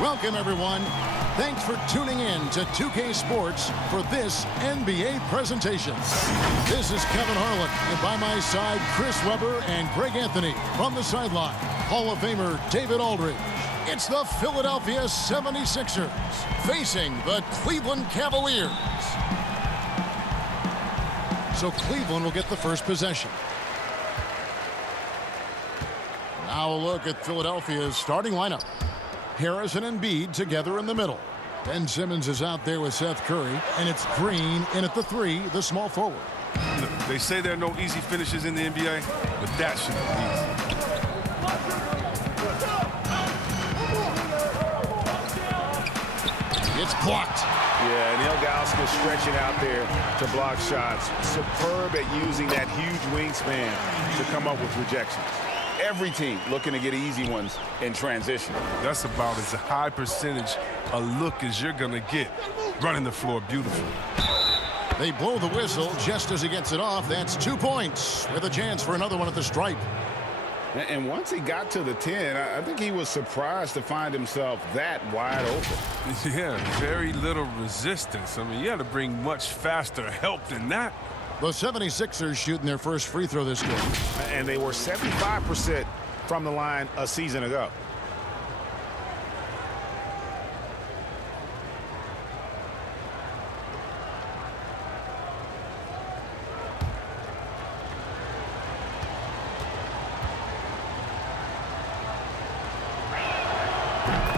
Welcome, everyone. Thanks for tuning in to 2K Sports for this NBA presentation. This is Kevin Harlan, and by my side, Chris Webber and Greg Anthony. From the sideline, Hall of Famer David Aldridge. It's the Philadelphia 76ers facing the Cleveland Cavaliers. So Cleveland will get the first possession. Now a look at Philadelphia's starting lineup. Harris and Embiid together in the middle. Ben Simmons is out there with Seth Curry, and it's Green in at the 3, the small forward. Look, they say there are no easy finishes in the NBA, but that should be easy. It's blocked. Yeah, and Ilgauskas stretching out there to block shots. Superb at using that huge wingspan to come up with rejections. Every team looking to get easy ones in transition. That's about as high percentage a look as you're going to get. Running the floor beautifully. They blow the whistle just as he gets it off. That's 2 points with a chance for another one at the stripe. And once he got to the 10, I think he was surprised to find himself that wide open. Yeah, very little resistance. I mean, you had to bring much faster help than that. The 76ers shooting their first free throw this game. And they were 75% from the line a season ago.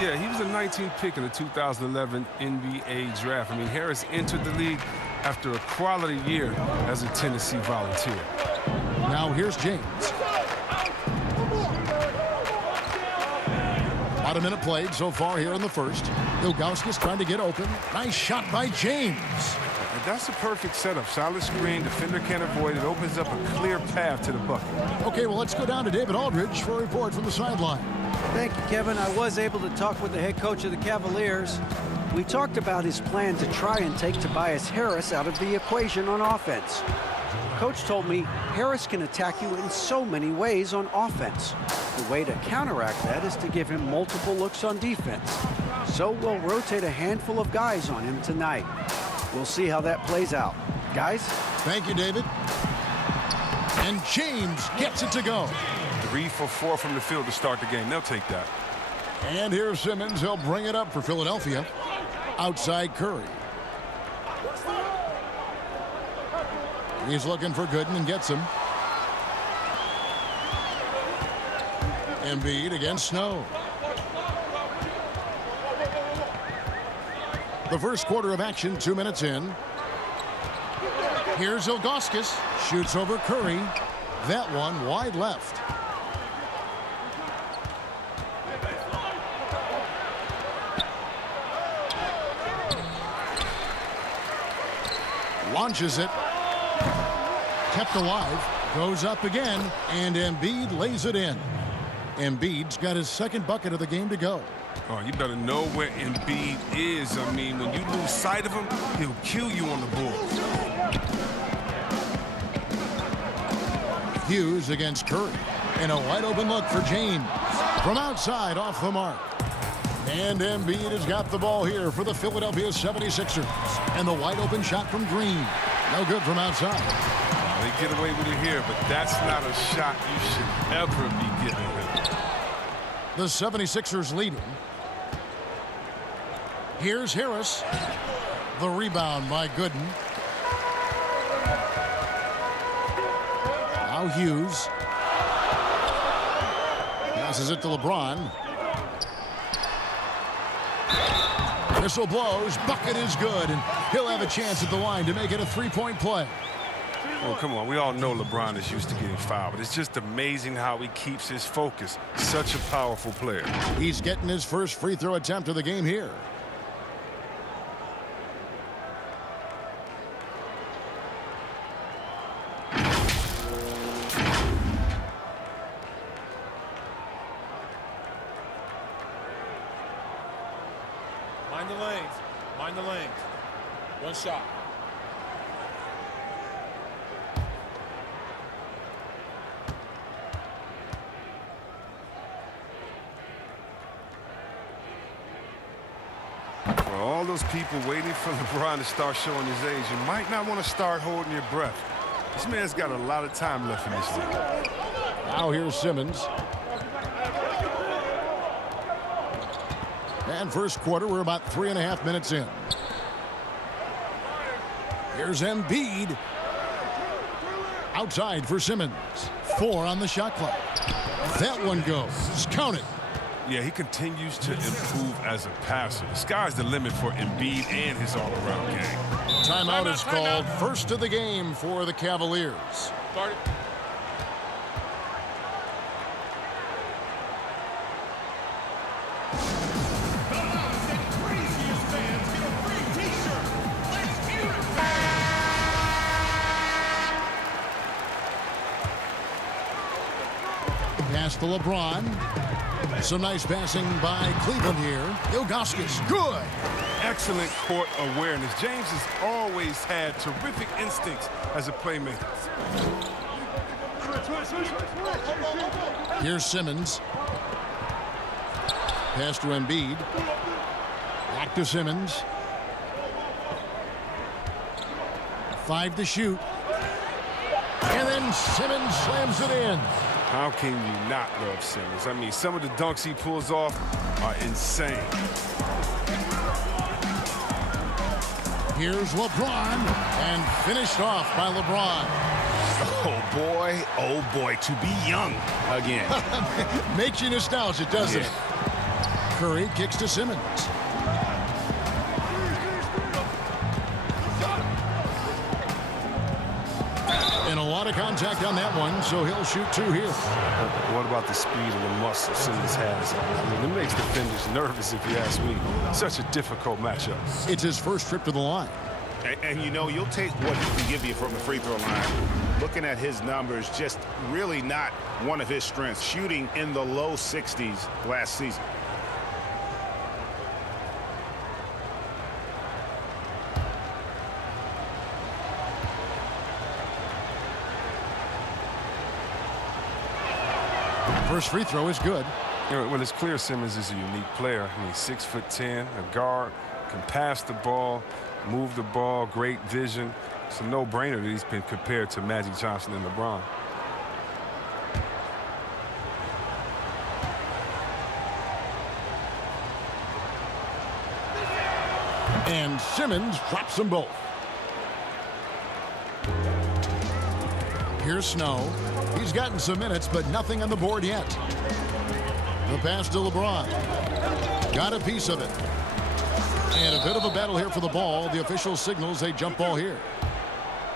Yeah, he was a 19th pick in the 2011 NBA draft. I mean, Harris entered the league after a quality year as a Tennessee Volunteer. Now here's James. About a minute played so far here in the first. Ilgauskas trying to get open. Nice shot by James. And that's a perfect setup. Solid screen, defender can't avoid it. Opens up a clear path to the bucket. Okay, well, let's go down to David Aldridge for a report from the sideline. Thank you, Kevin. I was able to talk with the head coach of the Cavaliers. We talked about his plan to try and take Tobias Harris out of the equation on offense. Coach told me Harris can attack you in so many ways on offense. The way to counteract that is to give him multiple looks on defense. So we'll rotate a handful of guys on him tonight. We'll see how that plays out. Guys? Thank you, David. And James gets it to go. 3 for 4 from the field to start the game. They'll take that. And here's Simmons. He'll bring it up for Philadelphia. Outside Curry. He's looking for Gooden and gets him. Embiid against Snow. The first quarter of action, 2 minutes in. Here's Ilgauskas. Shoots over Curry. That one wide left. Launches it. Kept alive. Goes up again. And Embiid lays it in. Embiid's got his second bucket of the game to go. Oh, you better know where Embiid is. I mean, when you lose sight of him, he'll kill you on the boards. Hughes against Curry. And a wide open look for James. From outside, off the mark. And Embiid has got the ball here for the Philadelphia 76ers. And the wide open shot from Green. No good from outside. They get away with it here, but that's not a shot you should ever be giving him. The 76ers leading. Here's Harris. The rebound by Gooden. Now Hughes. Passes it to LeBron. Whistle blows. Bucket is good. And he'll have a chance at the line to make it a three-point play. Oh, come on. We all know LeBron is used to getting fouled, but it's just amazing how he keeps his focus. Such a powerful player. He's getting his first free throw attempt of the game here. Mind the lanes. Mind the lanes. One shot. all those people waiting for LeBron to start showing his age, you might not want to start holding your breath. This man's got a lot of time left in this league. Now here's Simmons. And first quarter, we're about 3.5 minutes in. Here's Embiid. Outside for Simmons. 4 on the shot clock. That one goes. Count it. Yeah, he continues to improve as a passer. The sky's the limit for Embiid and his all-around game. Timeout is called. First of the game for the Cavaliers. Start it. Pass to LeBron. Some nice passing by Cleveland here. Ilgauskas, good. Excellent court awareness. James has always had terrific instincts as a playmaker. Here's Simmons. Pass to Embiid. Back to Simmons. 5 to shoot. And then Simmons slams it in. How can you not love Simmons? I mean, some of the dunks he pulls off are insane. Here's LeBron, and finished off by LeBron. Oh boy, to be young again. Makes you nostalgic, doesn't it? Curry kicks to Simmons. And a lot of contact on that one, so he'll shoot 2 here. What about the speed and the muscle Simmons has? I mean, it makes defenders nervous, if you ask me. Such a difficult matchup. It's his first trip to the line. And you know, you'll take what he can give you from the free throw line. Looking at his numbers, just really not one of his strengths. Shooting in the low 60s last season. First free throw is good. Well, it's clear Simmons is a unique player. I mean, 6'10", a guard, can pass the ball, move the ball, great vision. It's a no-brainer that he's been compared to Magic Johnson and LeBron. And Simmons drops them both. Here's Snow. He's gotten some minutes, but nothing on the board yet. The pass to LeBron. Got a piece of it. And a bit of a battle here for the ball. The official signals a jump ball here.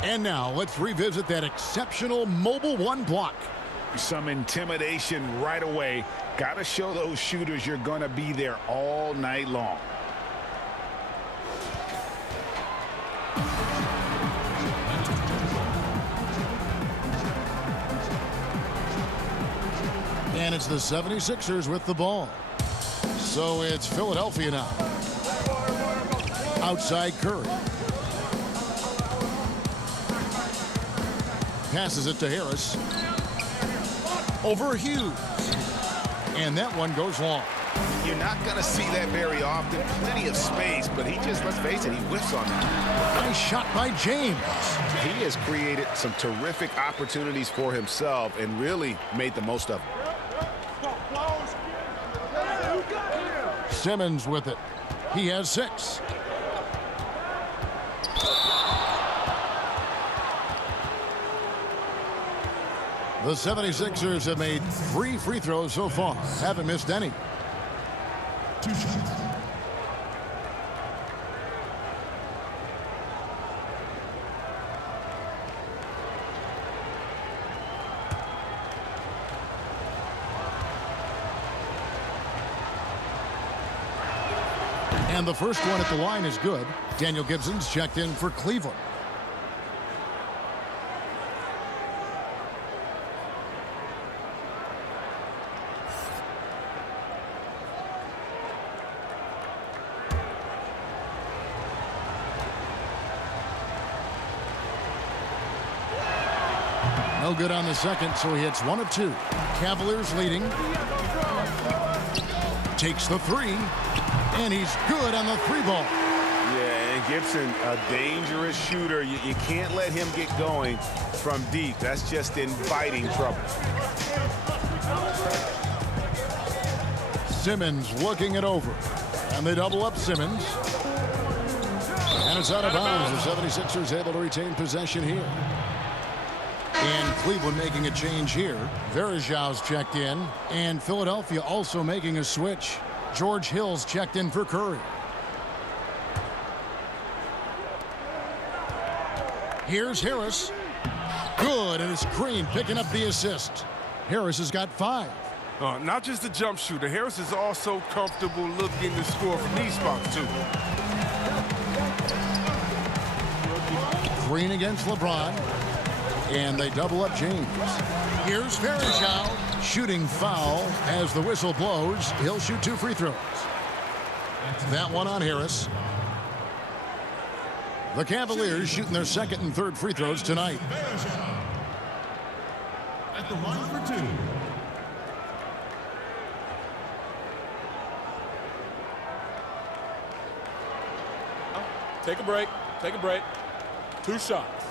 And now let's revisit that exceptional mobile 1 block. Some intimidation right away. Got to show those shooters you're going to be there all night long. And it's the 76ers with the ball. So it's Philadelphia now. Outside Curry. Passes it to Harris. Over Hughes. And that one goes long. You're not going to see that very often. Plenty of space, but he just, let's face it, he whiffs on that. Nice shot by James. He has created some terrific opportunities for himself and really made the most of them. Simmons with it. He has 6. The 76ers have made 3 free throws so far. Haven't missed any. 2 shots. And the first one at the line is good. Daniel Gibson's checked in for Cleveland. No good on the second, so he hits 1 of 2. Cavaliers leading. Takes the 3. And he's good on the 3 ball. Gibson, a dangerous shooter. You can't let him get going from deep. That's just inviting trouble. Simmons looking it over. And they double up Simmons. And it's out of bounds. The 76ers able to retain possession here. And Cleveland making a change here. Verjau's checked in. And Philadelphia also making a switch. George Hill's checked in for Curry. Here's Harris. Good, and it's Green picking up the assist. Harris has got 5. Not just a jump shooter. Harris is also comfortable looking to score from these spots, too. Green against LeBron. And they double up James. Here's Verjau. Shooting foul as the whistle blows. He'll shoot 2 free throws. That one on Harris. The Cavaliers shooting their second and third free throws tonight. At the line for 2. Take a break. Take a break. 2 shots.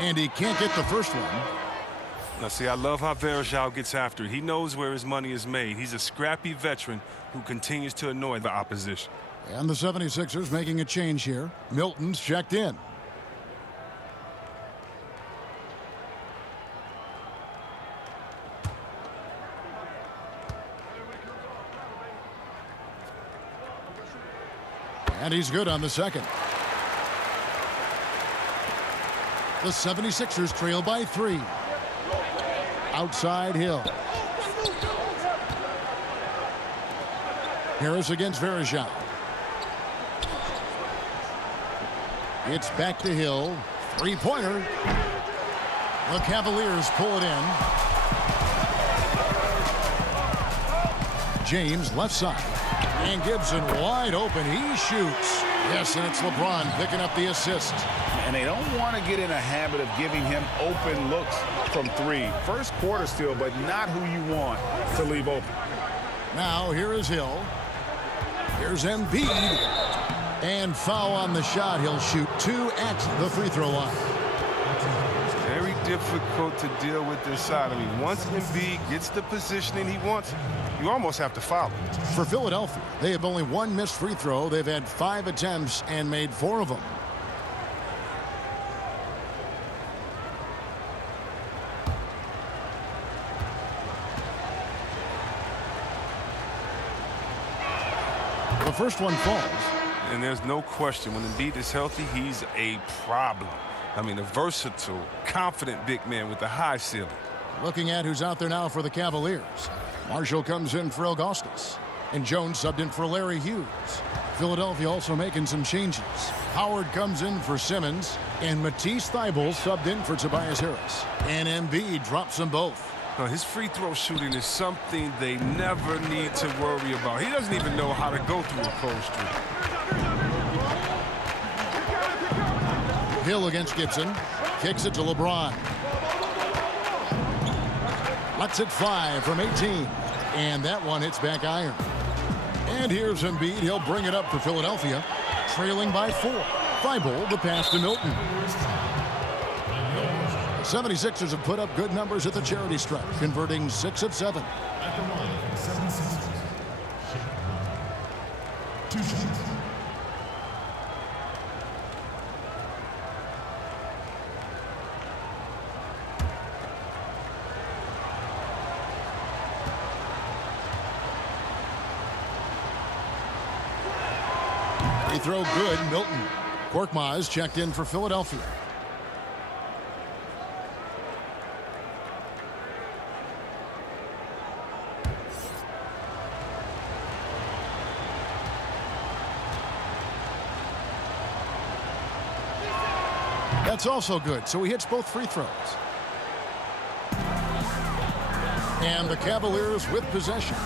And he can't get the first one. Now, see, I love how Verjau gets after it. He knows where his money is made. He's a scrappy veteran who continues to annoy the opposition. And the 76ers making a change here. Milton's checked in. And he's good on the second. The 76ers trail by 3. Outside Hill. Harris against Verjau. It's back to Hill. 3-pointer. The Cavaliers pull it in. James left side. And Gibson wide open. He shoots. Yes, and it's LeBron picking up the assist. And they don't want to get in a habit of giving him open looks from 3. First quarter still, but not who you want to leave open. Now here is Hill. Here's Embiid. And foul on the shot. He'll shoot 2 at the free throw line. It's very difficult to deal with this side. I mean, once Embiid gets the positioning he wants, you almost have to foul him. For Philadelphia, they have only 1 missed free throw. They've had 5 attempts and made 4 of them. The first one falls. And there's no question, when Embiid is healthy, he's a problem. I mean, a versatile, confident big man with a high ceiling. Looking at who's out there now for the Cavaliers. Marshall comes in for Augustus. And Jones subbed in for Larry Hughes. Philadelphia also making some changes. Howard comes in for Simmons. And Matisse Thybulle subbed in for Tobias Harris. And Embiid drops them both. Now, his free throw shooting is something they never need to worry about. He doesn't even know how to go through a cold streak. Hill against Gibson. Kicks it to LeBron. Lets it fly from 18. And that one hits back iron. And here's Embiid. He'll bring it up for Philadelphia. Trailing by 4. Thybulle, the pass to Milton. The 76ers have put up good numbers at the charity stripe, converting 6 of 7. At the line, 76ers. 2 shots. They throw good. Milton. Korkmaz checked in for Philadelphia. That's also good, so he hits both free throws. And the Cavaliers with possession.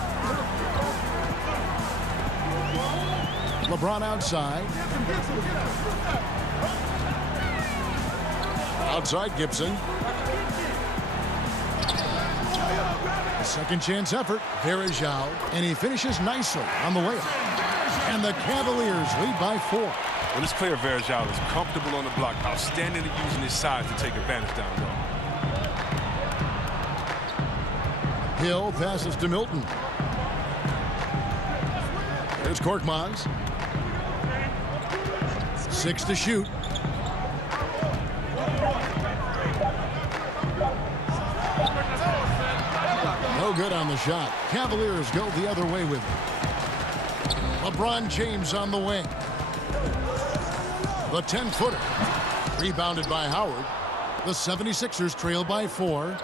LeBron outside. Outside Gibson. Second chance effort. Verjao, and he finishes nicely on the layup. And the Cavaliers lead by 4. Well, this player, Verjao, is comfortable on the block, outstanding at using his size to take advantage down low. Hill passes to Milton. There's Korkmaz. 6 to shoot. No good on the shot. Cavaliers go the other way with it. LeBron James on the wing. The 10-footer. Rebounded by Howard. The 76ers trail by 4.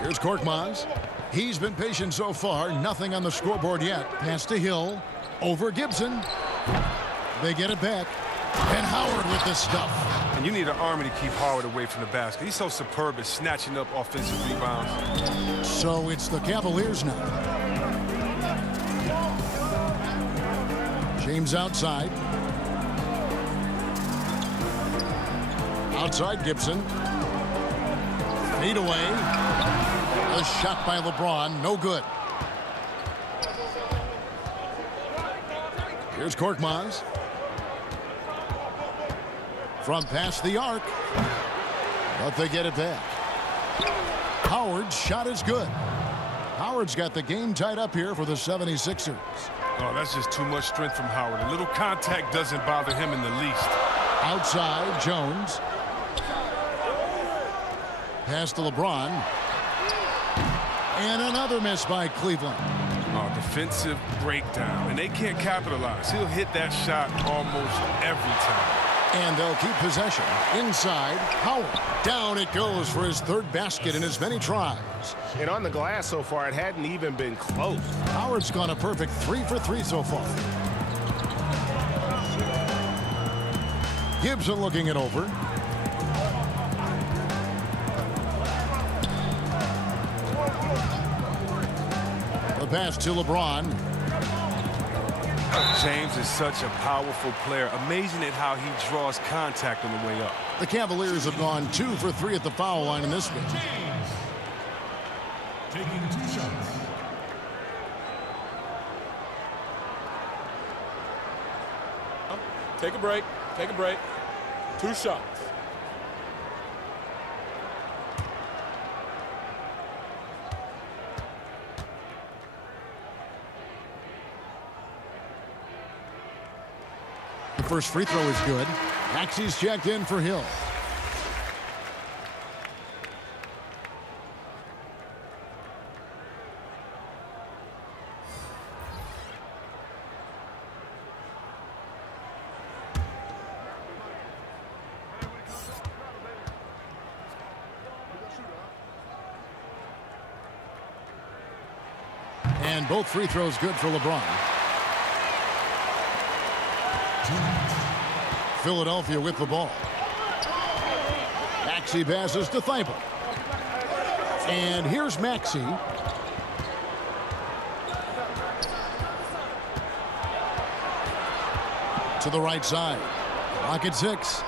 Here's Korkmaz. He's been patient so far. Nothing on the scoreboard yet. Pass to Hill. Over Gibson. They get it back. And Howard with the stuff. And you need an army to keep Howard away from the basket. He's so superb at snatching up offensive rebounds. So it's the Cavaliers now. James outside. Outside Gibson. Feed away. A shot by LeBron. No good. Here's Korkmaz. From past the arc. But they get it back. Howard's shot is good. Howard's got the game tied up here for the 76ers. Oh, that's just too much strength from Howard. A little contact doesn't bother him in the least. Outside, Jones. Pass to LeBron. And another miss by Cleveland. Oh, defensive breakdown. And they can't capitalize. He'll hit that shot almost every time. And they'll keep possession. Inside, Howard. Down it goes for his 3rd basket in as many tries. And on the glass so far, it hadn't even been close. Howard's gone a perfect 3 for 3 so far. Gibson looking it over. The pass to LeBron. James is such a powerful player. Amazing at how he draws contact on the way up. The Cavaliers have gone 2 for 3 at the foul line in this one. Taking 2 shots. Take a break. Take a break. 2 shots. The first free throw is good. Maxey's checked in for Hill. And both free throws good for LeBron. Philadelphia with the ball. Maxey passes to Thibault. And here's Maxey. To the right side. Clock at 6.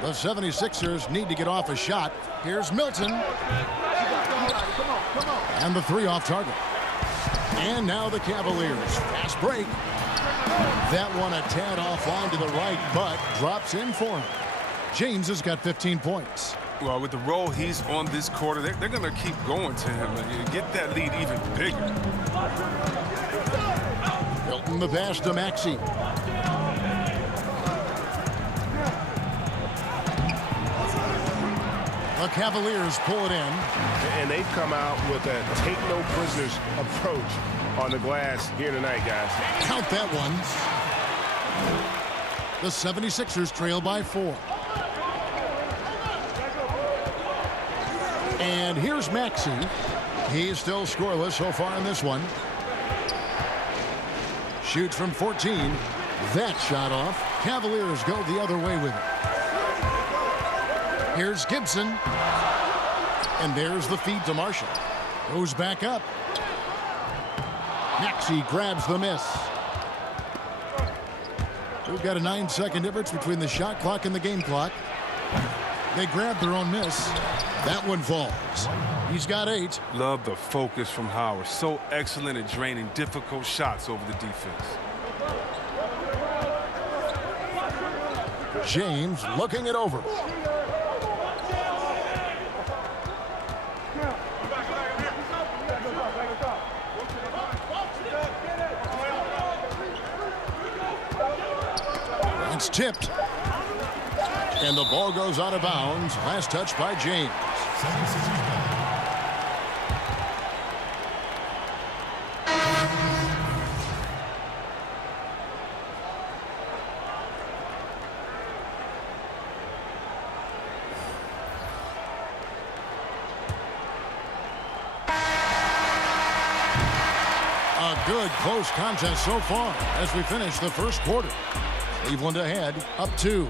The 76ers need to get off a shot. Here's Milton. And the 3 off target. And now the Cavaliers. Fast break. That one a tad offline to the right, but drops in for him. James has got 15 points. Well, with the role he's on this quarter, they're going to keep going to him and get that lead even bigger. Milton the pass to Maxey. The Cavaliers pull it in. And they've come out with a take-no-prisoners approach on the glass here tonight, guys. Count that one. The 76ers trail by 4. And here's Maxey. He's still scoreless so far in this one. Shoots from 14. That shot off. Cavaliers go the other way with it. Here's Gibson. And there's the feed to Marshall. Goes back up. Maxey grabs the miss. We've got a 9-second difference between the shot clock and the game clock. They grab their own miss. That one falls. He's got 8. Love the focus from Howard. So excellent at draining difficult shots over the defense. James looking it over. It's tipped. And the ball goes out of bounds. Last touch by James. 76ers ball. A good close contest so far as we finish the first quarter. Cleveland ahead, up 2.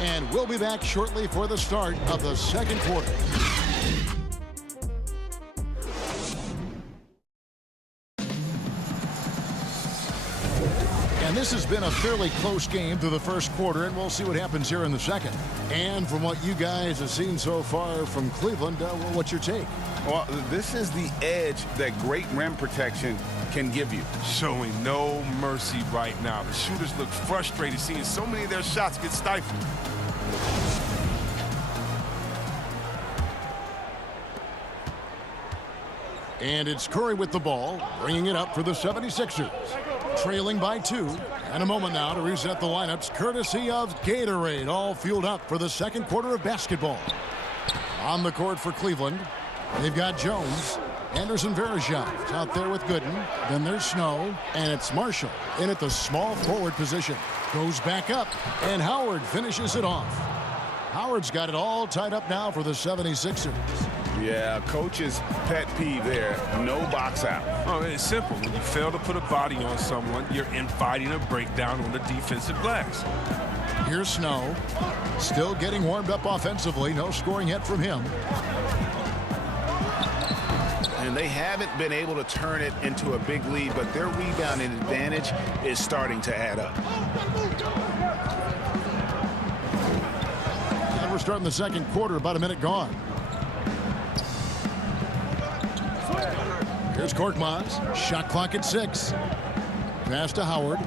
And we'll be back shortly for the start of the second quarter. And this has been a fairly close game through the first quarter, and we'll see what happens here in the second. And from what you guys have seen so far from Cleveland, well, what's your take? Well, this is the edge that great rim protection can give you. Showing no mercy right now. The shooters look frustrated seeing so many of their shots get stifled. And it's Curry with the ball, bringing it up for the 76ers. Trailing by 2. And a moment now to reset the lineups, courtesy of Gatorade, all fueled up for the second quarter of basketball. On the court for Cleveland, they've got Jones. Anderson Varejao out there with Gooden. Then there's Snow, and it's Marshall in at the small forward position. Goes back up, and Howard finishes it off. Howard's got it all tied up now for the 76ers. Yeah, coach's pet peeve there. No box out. Oh, it's simple. When you fail to put a body on someone, you're inviting a breakdown on the defensive glass. Here's Snow. Still getting warmed up offensively. No scoring yet from him. And they haven't been able to turn it into a big lead, but their rebounding advantage is starting to add up. And we're starting the second quarter, about a minute gone. Here's Korkmaz. Shot clock at 6. Pass to Howard.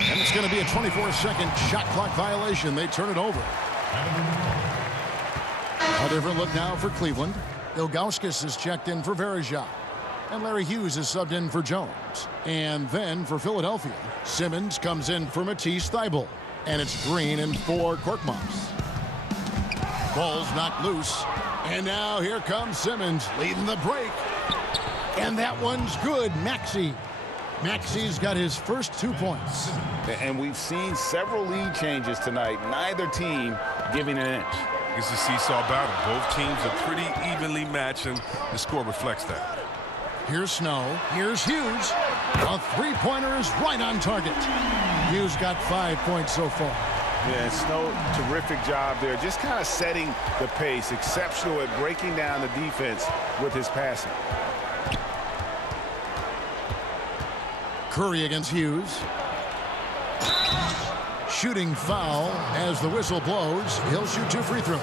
And it's going to be a 24-second shot clock violation. They turn it over. A different look now for Cleveland. Ilgauskas is checked in for Varejao. And Larry Hughes is subbed in for Jones. And then for Philadelphia, Simmons comes in for Matisse Thybulle. And it's Green in for Korkmaz. Ball's knocked loose. And now here comes Simmons leading the break. And that one's good. Maxi's got his first 2 points. And we've seen several lead changes tonight. Neither team giving an inch. It's a seesaw battle. Both teams are pretty evenly matched, and the score reflects that. Here's Snow. Here's Hughes. A three-pointer is right on target. Hughes got 5 points so far. Yeah, Snow, terrific job there. Just kind of setting the pace. Exceptional at breaking down the defense with his passing. Curry against Hughes. Shooting foul as the whistle blows. He'll shoot 2 free throws.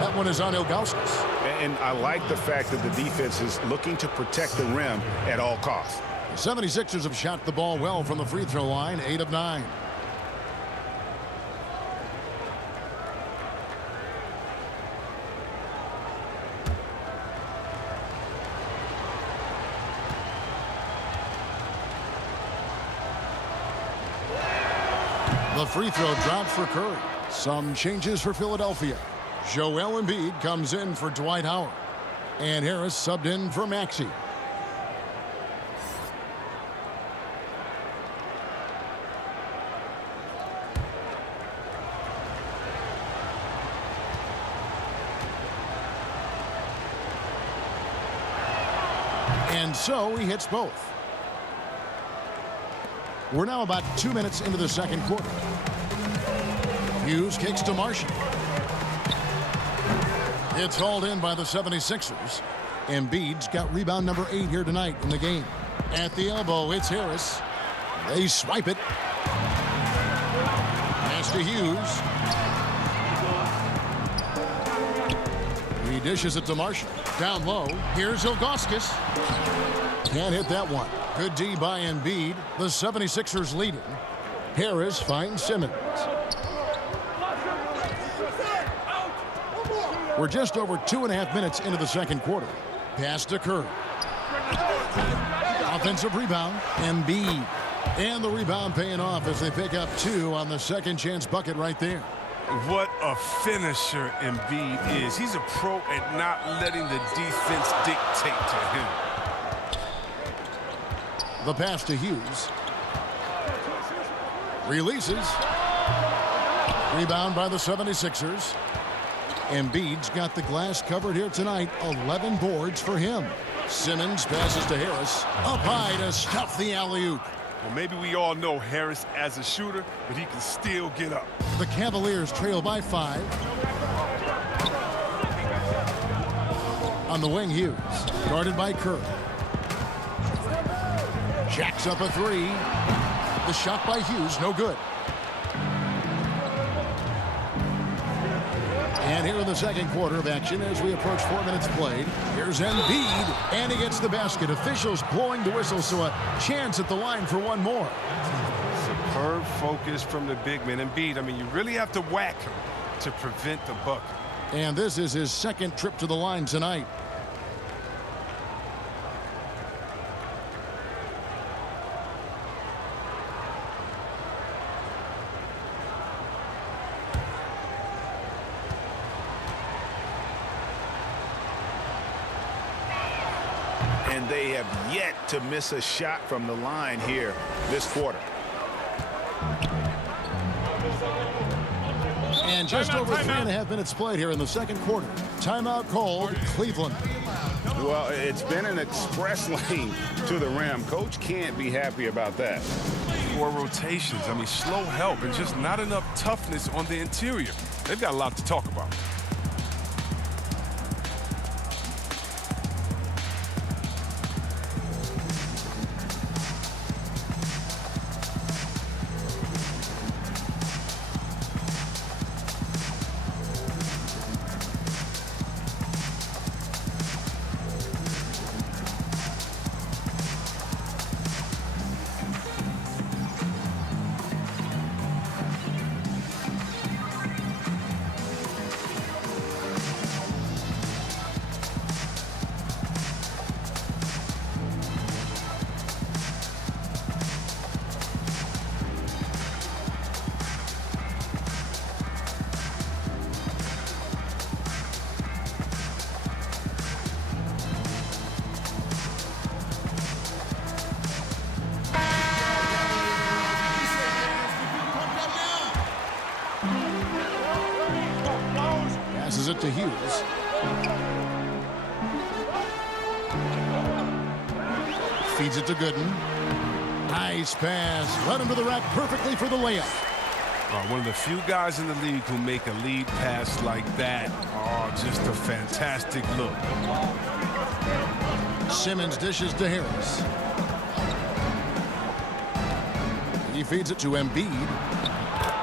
That one is on Ilgauskas. And I like the fact that the defense is looking to protect the rim at all costs. The 76ers have shot the ball well from the free throw line, 8 of 9. The free throw dropped for Curry. Some changes for Philadelphia. Joel Embiid comes in for Dwight Howard. And Harris subbed in for Maxey. And so he hits both. We're now about 2 minutes into the second quarter. Hughes kicks to Marshall. It's hauled in by the 76ers. Embiid's got rebound number 8 here tonight in the game. At the elbow, it's Harris. They swipe it. Pass to Hughes. He dishes it to Marshall. Down low. Here's Ilgauskas. Can't hit that one. Good D by Embiid. The 76ers leading. Harris finds Simmons. We're just over 2.5 minutes into the second quarter. Pass to Curry. Offensive rebound. Embiid. And the rebound paying off as they pick up 2 on the second chance bucket right there. What a finisher Embiid is. He's a pro at not letting the defense dictate to him. The pass to Hughes. Releases. Rebound by the 76ers. Embiid's got the glass covered here tonight. 11 boards for him. Simmons passes to Harris. Up high to stuff the alley-oop. Well, maybe we all know Harris as a shooter, but he can still get up. The Cavaliers trail by 5. On the wing, Hughes. Guarded by Curry. Jacks up a 3. The shot by Hughes, no good. And here in the second quarter of action as we approach 4 minutes played. Here's Embiid, and he gets the basket. Officials blowing the whistle, so a chance at the line for one more. Superb focus from the big man. Embiid, I mean, you really have to whack him to prevent the bucket. And this is his second trip to the line tonight. And they have yet to miss a shot from the line here this quarter. And just over 3.5 minutes played here in the second quarter. Timeout called, Cleveland. Well, it's been an express lane to the rim. Coach can't be happy about that. 4 rotations. I mean, slow help and just not enough toughness on the interior. They've got a lot to talk about. Passes it to Hughes. Feeds it to Gooden. Nice pass. Led him to the rack perfectly for the layup. One of the few guys in the league who make a lead pass like that. Oh, just a fantastic look. Simmons dishes to Harris. He feeds it to Embiid.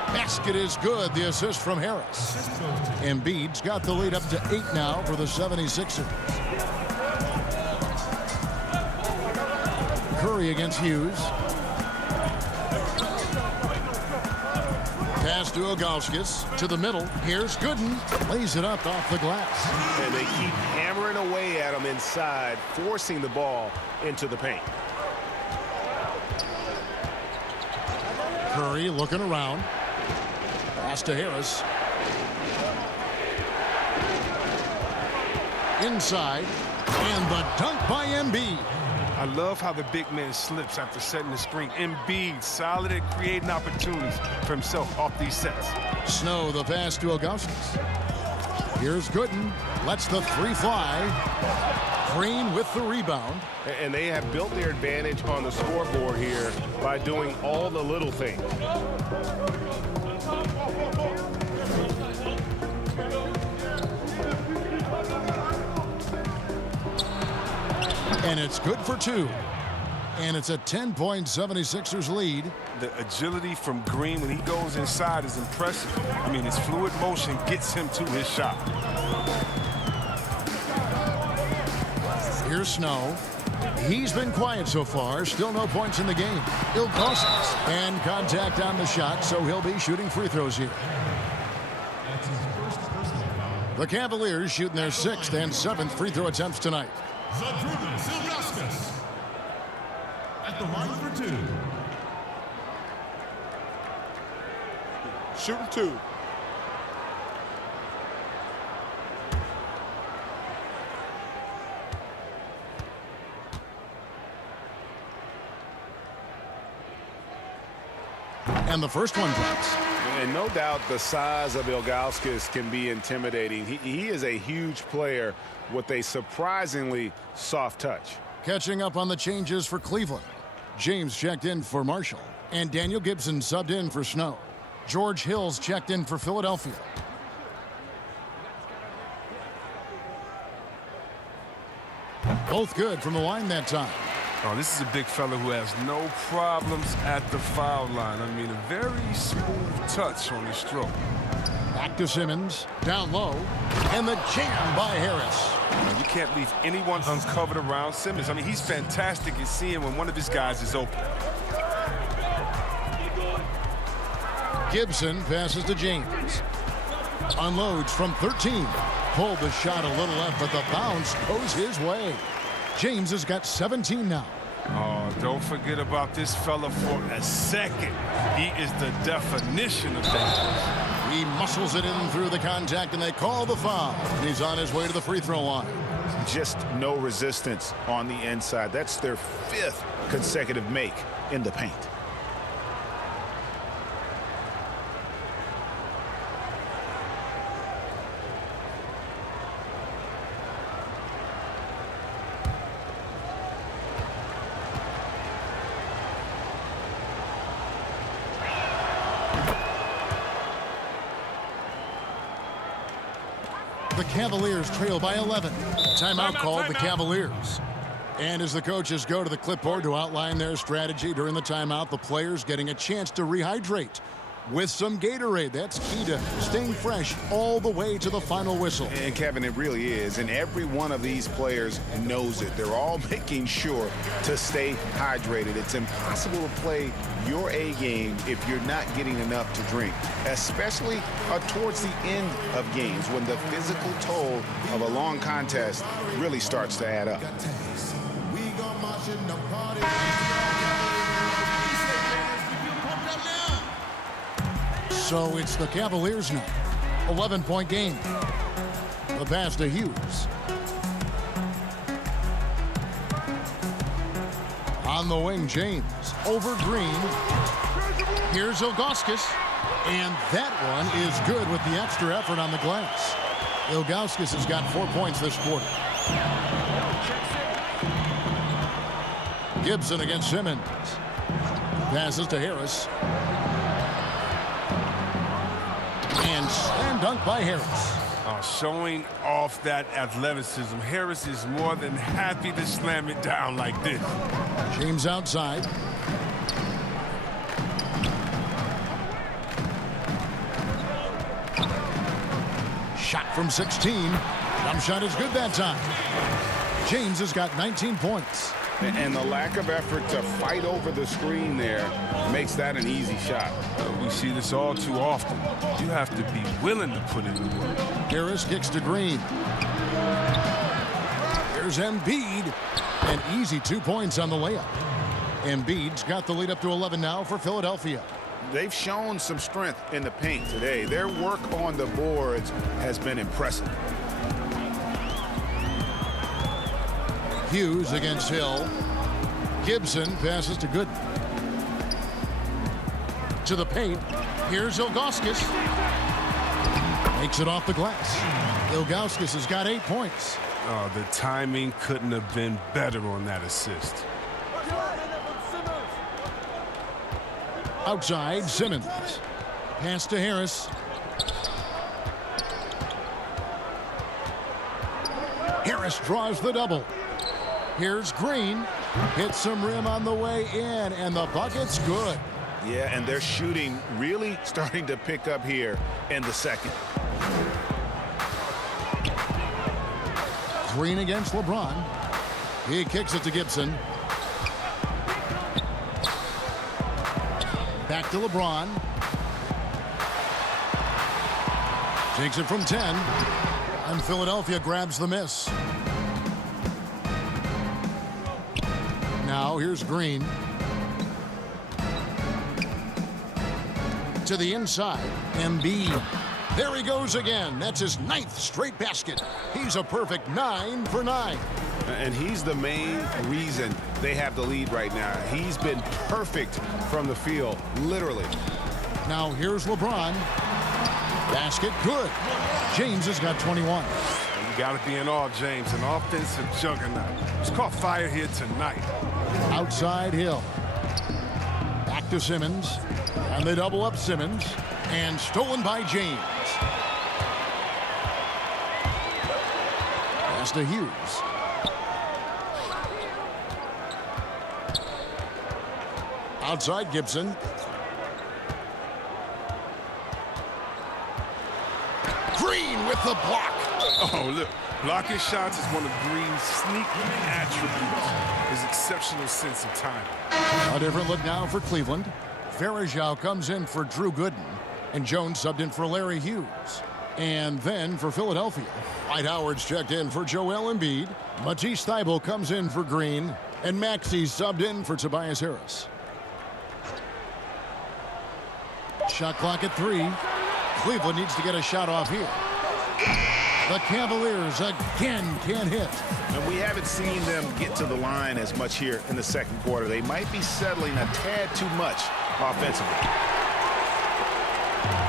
Basket is good. The assist from Harris. Embiid's got the lead up to 8 now for the 76ers. Curry against Hughes. Pass to Ilgauskas. To the middle. Here's Gooden. Lays it up off the glass. And they keep hammering away at him inside, forcing the ball into the paint. Curry looking around. Pass to Harris. Inside. And the dunk by Embiid. I love how the big man slips after setting the screen. Embiid solid at creating opportunities for himself off these sets. Snow the pass to Ilgauskas. Here's Gooden. Lets the 3 fly. Green with the rebound. And they have built their advantage on the scoreboard here by doing all the little things. And it's good for 2. And it's a 10-point 76ers lead. The agility from Green when he goes inside is impressive. I mean, his fluid motion gets him to his shot. Here's Snow. He's been quiet so far. Still no points in the game. Ilgauskas. And contact on the shot, so he'll be shooting free throws here. That's his first personal foul. The Cavaliers shooting their 6th and 7th free throw attempts tonight. Zadrunas Ilgauskas at the line for 2. Shooting 2. And the first one drops. And no doubt the size of Ilgauskas can be intimidating. He is a huge player with a surprisingly soft touch. Catching up on the changes for Cleveland. James checked in for Marshall. And Daniel Gibson subbed in for Snow. George Hill's checked in for Philadelphia. Both good from the line that time. Oh, this is a big fella who has no problems at the foul line. I mean, a very smooth touch on his stroke. Back to Simmons, down low, and the jam by Harris. You can't leave anyone uncovered around Simmons. I mean, he's fantastic at seeing when one of his guys is open. Gibson passes to James. Unloads from 13. Pulled the shot a little left, but the bounce goes his way. James has got 17 now. Oh, don't forget about this fella for a second. He is the definition of that. He muscles it in through the contact, and they call the foul. He's on his way to the free throw line. Just no resistance on the inside. That's their 5th consecutive make in the paint. The Cavaliers trail by 11. Timeout called the Cavaliers. And as the coaches go to the clipboard to outline their strategy during the timeout, the players getting a chance to rehydrate with some Gatorade. That's key to staying fresh all the way to the final whistle. And Kevin, it really is. And every one of these players knows it. They're all making sure to stay hydrated. It's impossible to play your A game if you're not getting enough to drink, especially towards the end of games when the physical toll of a long contest really starts to add up. So it's the Cavaliers now. 11-point game. The pass to Hughes. On the wing, James. Over Green. Here's Ilgauskas. And that one is good with the extra effort on the glass. Ilgauskas has got 4 points this quarter. Gibson against Simmons. Passes to Harris. And slam dunk by Harris. Showing off that athleticism. Harris is more than happy to slam it down like this. James outside. Shot from 16. Jump shot is good that time. James has got 19 points. And the lack of effort to fight over the screen there makes that an easy shot. We see this all too often. You have to be willing to put in the work. Harris kicks to Green. Here's Embiid. An easy 2 points on the layup. Embiid's got the lead up to 11 now for Philadelphia. They've shown some strength in the paint today. Their work on the boards has been impressive. Hughes against Hill. Gibson passes to Gooden. To the paint. Here's Ilgauskas. Makes it off the glass. Ilgauskas has got 8 points. Oh, the timing couldn't have been better on that assist. Outside, Simmons. Pass to Harris. Harris draws the double. Here's Green. Hits some rim on the way in, and the bucket's good. Yeah, and their shooting really starting to pick up here in the second. Green against LeBron. He kicks it to Gibson. Back to LeBron. Takes it from 10. And Philadelphia grabs the miss. Now here's Green. To the inside. Embiid. There he goes again. That's his 9th straight basket. He's a perfect 9 for 9. And he's the main reason they have the lead right now. He's been perfect from the field, literally. Now here's LeBron. Basket good. James has got 21. You got to be in awe, James, an offensive juggernaut. He's caught fire here tonight. Outside Hill. Back to Simmons. And they double up Simmons. And stolen by James. Pass to Hughes. Outside Gibson. Green with the block. Oh, look. Blocking shots is one of Green's sneaky attributes. His exceptional sense of timing. A different look now for Cleveland. Verajao comes in for Drew Gooden. And Jones subbed in for Larry Hughes. And then for Philadelphia, Dwight Howard's checked in for Joel Embiid. Matisse Thybulle comes in for Green. And Maxey subbed in for Tobias Harris. Shot clock at 3. Cleveland needs to get a shot off here. The Cavaliers again can't hit. And we haven't seen them get to the line as much here in the second quarter. They might be settling a tad too much offensively.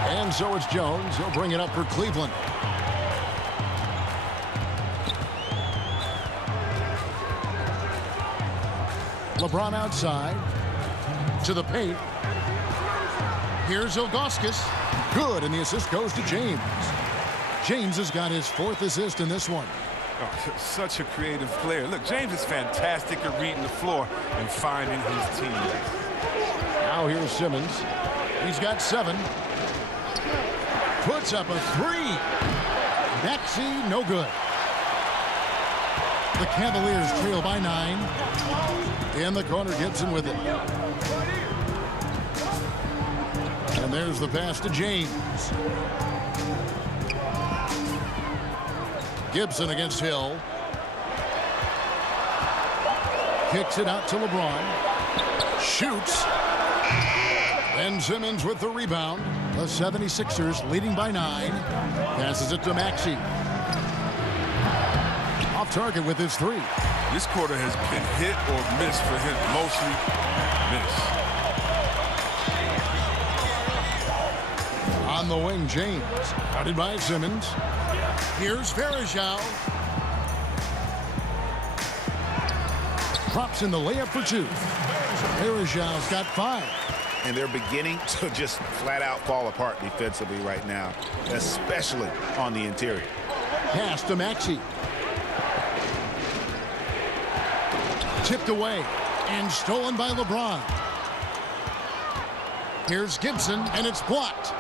And so it's Jones. He'll bring it up for Cleveland. LeBron outside. To the paint. Here's Ilgauskas. Good, and the assist goes to James. James has got his 4th assist in this one. Oh, such a creative player. Look, James is fantastic at reading the floor and finding his teammates. Now here's Simmons. He's got 7. Puts up a 3. Maxey, no good. The Cavaliers trail by 9. In the corner, Gibson with it. And there's the pass to James. Gibson against Hill. Kicks it out to LeBron. Shoots. Ben Simmons with the rebound. The 76ers leading by 9. Passes it to Maxey. Off target with his 3. This quarter has been hit or miss for him. Mostly miss. On the wing, James. Guarded by Simmons. Here's Verajao. Drops in the layup for 2. Verajao's got 5. And they're beginning to just flat out fall apart defensively right now, especially on the interior. Pass to Maxey. Tipped away and stolen by LeBron. Here's Gibson, and it's blocked.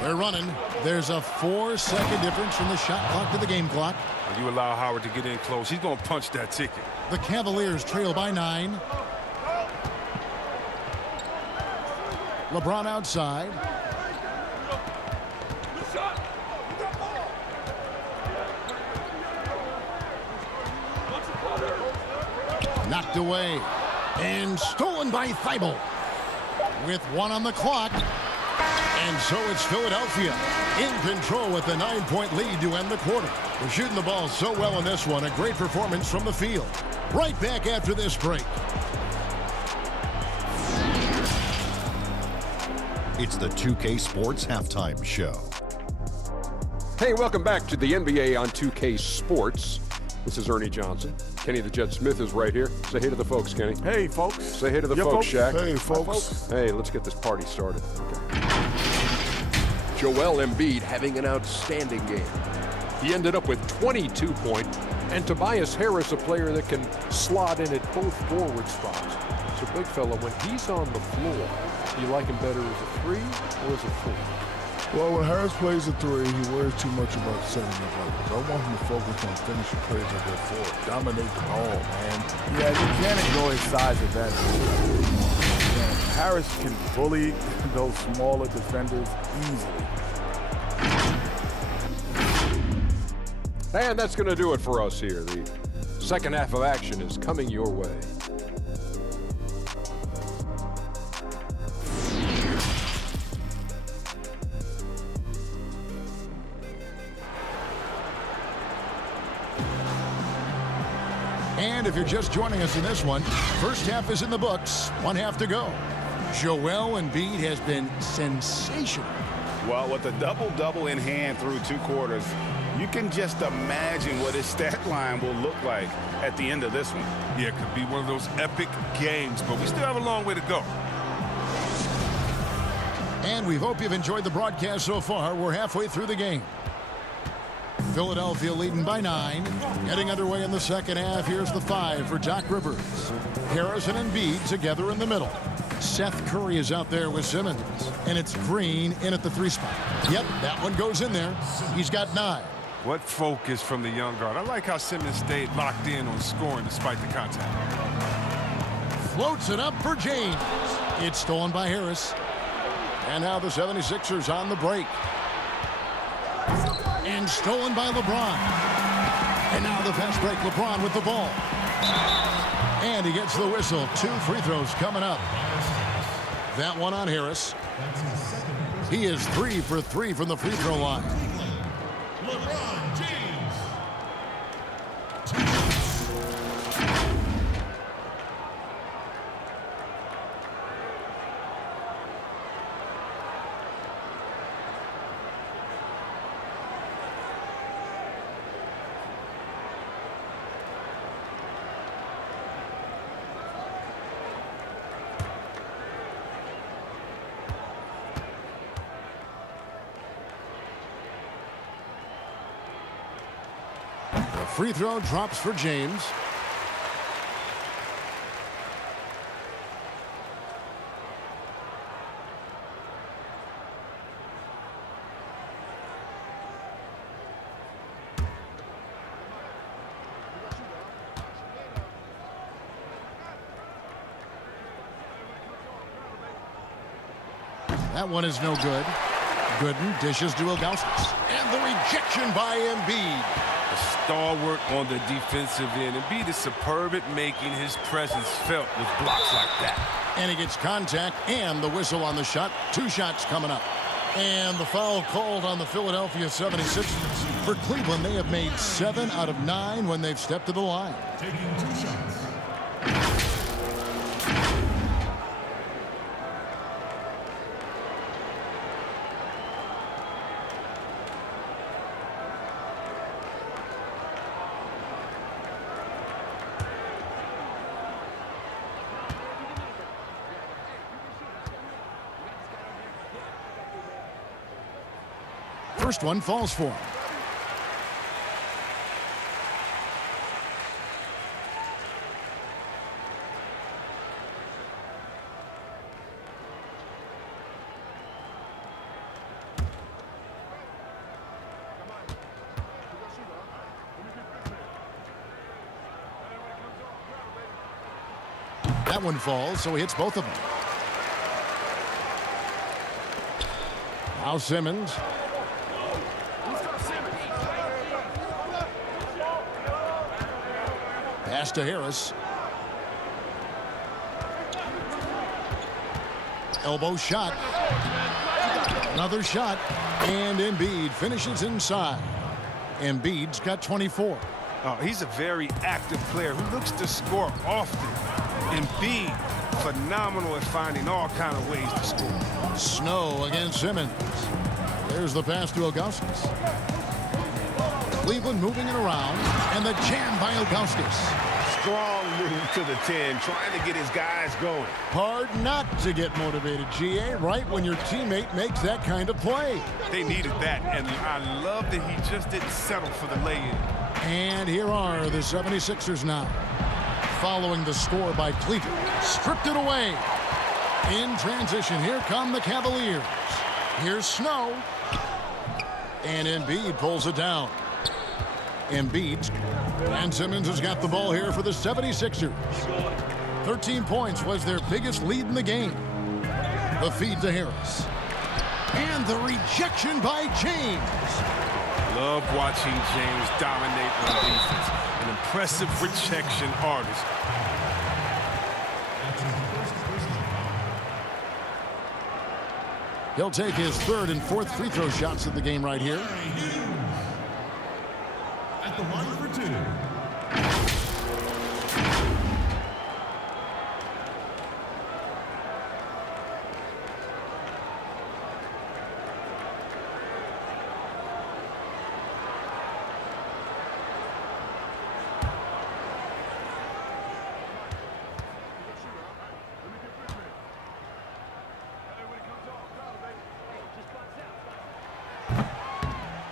They're running. There's a 4-second difference from the shot clock to the game clock. You allow Howard to get in close, he's going to punch that ticket. The Cavaliers trail by 9. LeBron outside. Knocked away and stolen by Thybulle. With 1 on the clock. And so it's Philadelphia in control with the 9-point lead to end the quarter. We're shooting the ball so well in this one. A great performance from the field. Right back after this break. It's the 2K Sports Halftime Show. Hey, welcome back to the NBA on 2K Sports. This is Ernie Johnson. Kenny the Jet Smith is right here. Say hey to the folks, Kenny. Hey, folks. Say hey to the folks, Shaq. Hey, folks. Hey, let's get this party started. Okay. Joel Embiid having an outstanding game. He ended up with 22 points, And Tobias Harris, a player that can slot in at both forward spots. So, big fella, when he's on the floor, do you like him better as a 3 or as a 4? Well, when Harris plays a 3, he worries too much about setting up others. I want him to focus on finishing plays at that 4. Dominate the ball, man. Yeah, you can't ignore his size advantage. Harris can bully those smaller defenders easily. And that's going to do it for us here. The second half of action is coming your way. And if you're just joining us in this one, first half is in the books, 1 half to go. Joel Embiid has been sensational. Well, with a double-double in hand through 2 quarters, you can just imagine what his stat line will look like at the end of this one. Yeah, it could be one of those epic games, but we still have a long way to go. And we hope you've enjoyed the broadcast so far. We're halfway through the game. Philadelphia leading by 9. Getting underway in the second half. Here's the 5 for Doc Rivers. Harris and Embiid together in the middle. Seth Curry is out there with Simmons. And it's Green in at the 3 spot. Yep, that one goes in there. He's got 9. What focus from the young guard. I like how Simmons stayed locked in on scoring despite the contact. Floats it up for James. It's stolen by Harris. And now the 76ers on the break. And stolen by LeBron. And now the fast break, LeBron with the ball. And he gets the whistle. 2 free throws coming up. That one on Harris. He is 3 for 3 from the free throw line. LeBron James. Free throw drops for James. That one is no good. Gooden dishes to Ilgauskas. And the rejection by Embiid. A stalwart on the defensive end. Embiid is superb at making his presence felt with blocks like that. And he gets contact and the whistle on the shot. 2 shots coming up. And the foul called on the Philadelphia 76ers. For Cleveland, they have made 7 out of 9 when they've stepped to the line. Taking 2 shots. First one falls for him. That one falls, so he hits both of them. Now Simmons. Pass to Harris. Elbow shot. Another shot. And Embiid finishes inside. Embiid's got 24. Oh, he's a very active player who looks to score often. Embiid, phenomenal at finding all kind of ways to score. Snow against Simmons. There's the pass to Ilgauskas. Cleveland moving it around, and the jam by Ilgauskas. Strong move to the 10, trying to get his guys going. Hard not to get motivated, GA, right when your teammate makes that kind of play. They needed that, and I love that he just didn't settle for the lay-in. And here are the 76ers now. Following the score by Cleveland. Stripped it away. In transition, here come the Cavaliers. Here's Snow. And Embiid pulls it down. Embiid. And Simmons has got the ball here for the 76ers. 13 points was their biggest lead in the game. The feed to Harris. And the rejection by James. Love watching James dominate on defense. An impressive rejection artist. He'll take his third and fourth free throw shots of the game right here. At the line for 2.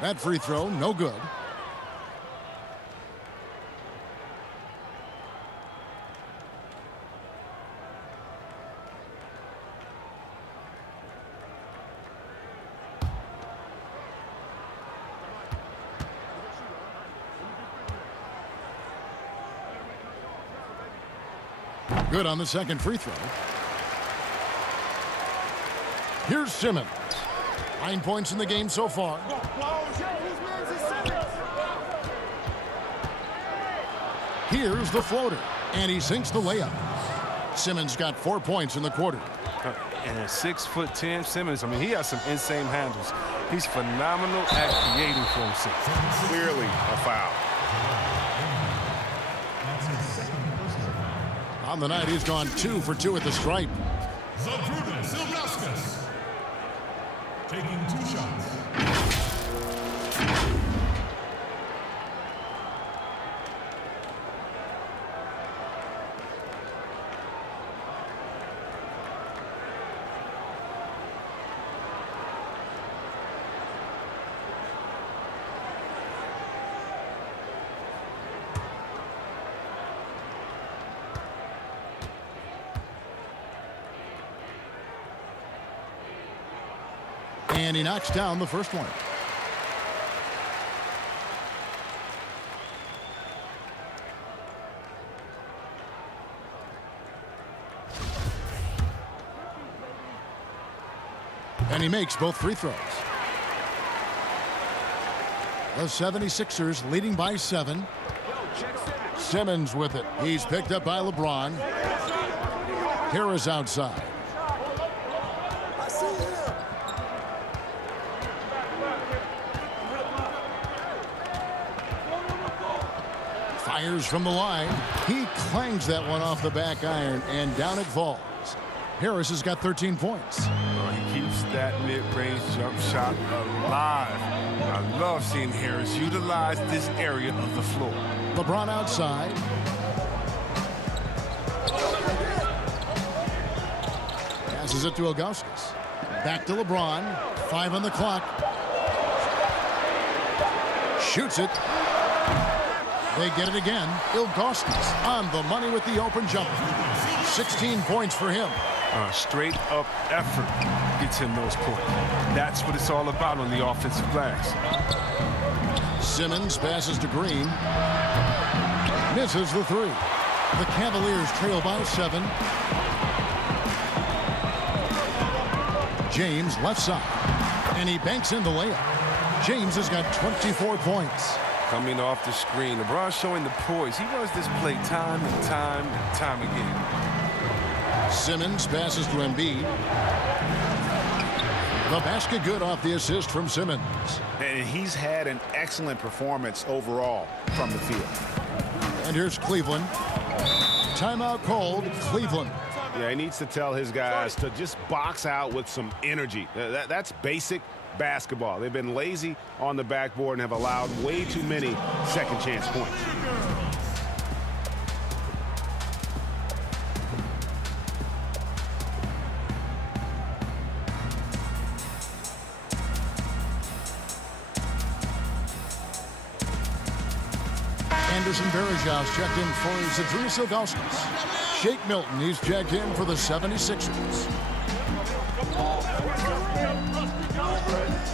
That free throw, no good. Good on the second free throw. Here's Simmons. 9 points in the game so far. Here's the floater, and he sinks the layup. Simmons got 4 points in the quarter. And at 6'10", Simmons, I mean, he has some insane handles. He's phenomenal at creating for himself. Clearly a foul. On the night, he's gone 2 for 2 at the stripe. Taking 2 shots. And he knocks down the first one. And he makes both free throws. The 76ers leading by 7. Simmons with it. He's picked up by LeBron. Harris outside. Fires from the line. He clangs that one off the back iron, and down it falls. Harris has got 13 points. He keeps that mid-range jump shot alive. I love seeing Harris utilize this area of the floor. LeBron outside. Passes it to Augustus. Back to LeBron. 5 on the clock. Shoots it. They get it again. Ilgauskas on the money with the open jumper. 16 points for him. Straight up effort gets him those points. That's what it's all about on the offensive glass. Simmons passes to Green. Misses the 3. The Cavaliers trail by 7. James left side. And he banks in the layup. James has got 24 points. Coming off the screen, LeBron showing the poise. He runs this play time and time and time again. Simmons passes to Embiid. The basket good off the assist from Simmons. And he's had an excellent performance overall from the field. And here's Cleveland. Timeout called. Cleveland. Yeah, he needs to tell his guys to just box out with some energy. That's basic basketball. They've been lazy on the backboard and have allowed way too many second chance points. Anderson Varejao checked in for Zadrunas Ilgauskas. Shake Milton, he's checked in for the 76ers.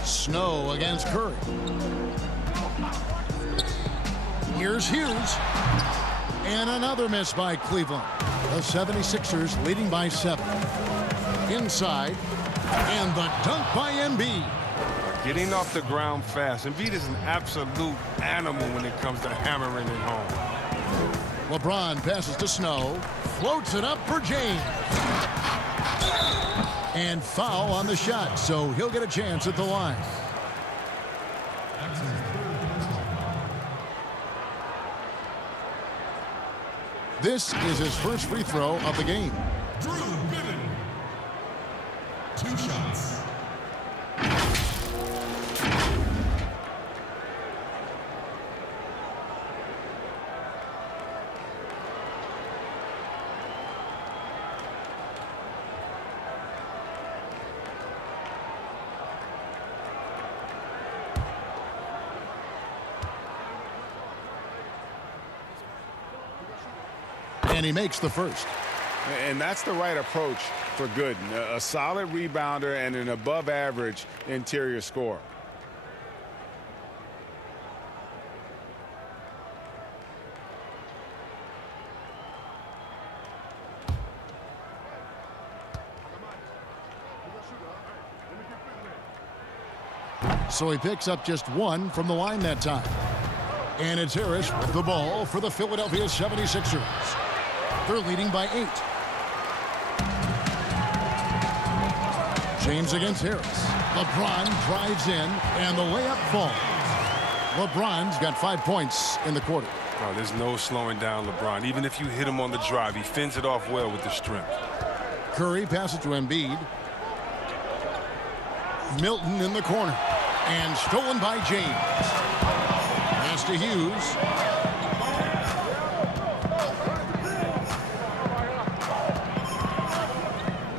Snow against Curry. Here's Hughes. And another miss by Cleveland. The 76ers leading by 7. Inside. And the dunk by Embiid. Getting off the ground fast. Embiid is an absolute animal when it comes to hammering it home. LeBron passes to Snow. Floats it up for James. And foul on the shot, so he'll get a chance at the line. This is his first free throw of the game. Drew Gooden. 2 shots. And he makes the first. And that's the right approach for Gooden. A solid rebounder and an above-average interior scorer. So he picks up just 1 from the line that time. And it's Harris with the ball for the Philadelphia 76ers. They're leading by 8. James against Harris. LeBron drives in, and the layup falls. LeBron's got 5 points in the quarter. Oh, there's no slowing down LeBron. Even if you hit him on the drive, he fends it off well with the strength. Curry passes to Embiid. Milton in the corner. And stolen by James. Pass to Hughes.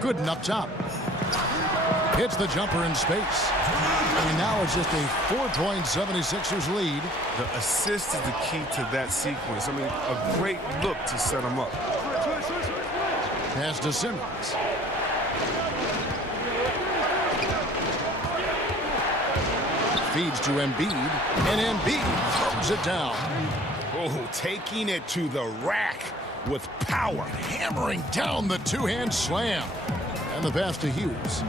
Gooden up top. Hits the jumper in space. And now it's just a 4-point 76ers lead. The assist is the key to that sequence. I mean, a great look to set him up. Pass to Simmons. Feeds to Embiid, and Embiid throws it down. Oh, taking it to the rack with power. Hammering down the 2-hand slam. And the pass to Hughes.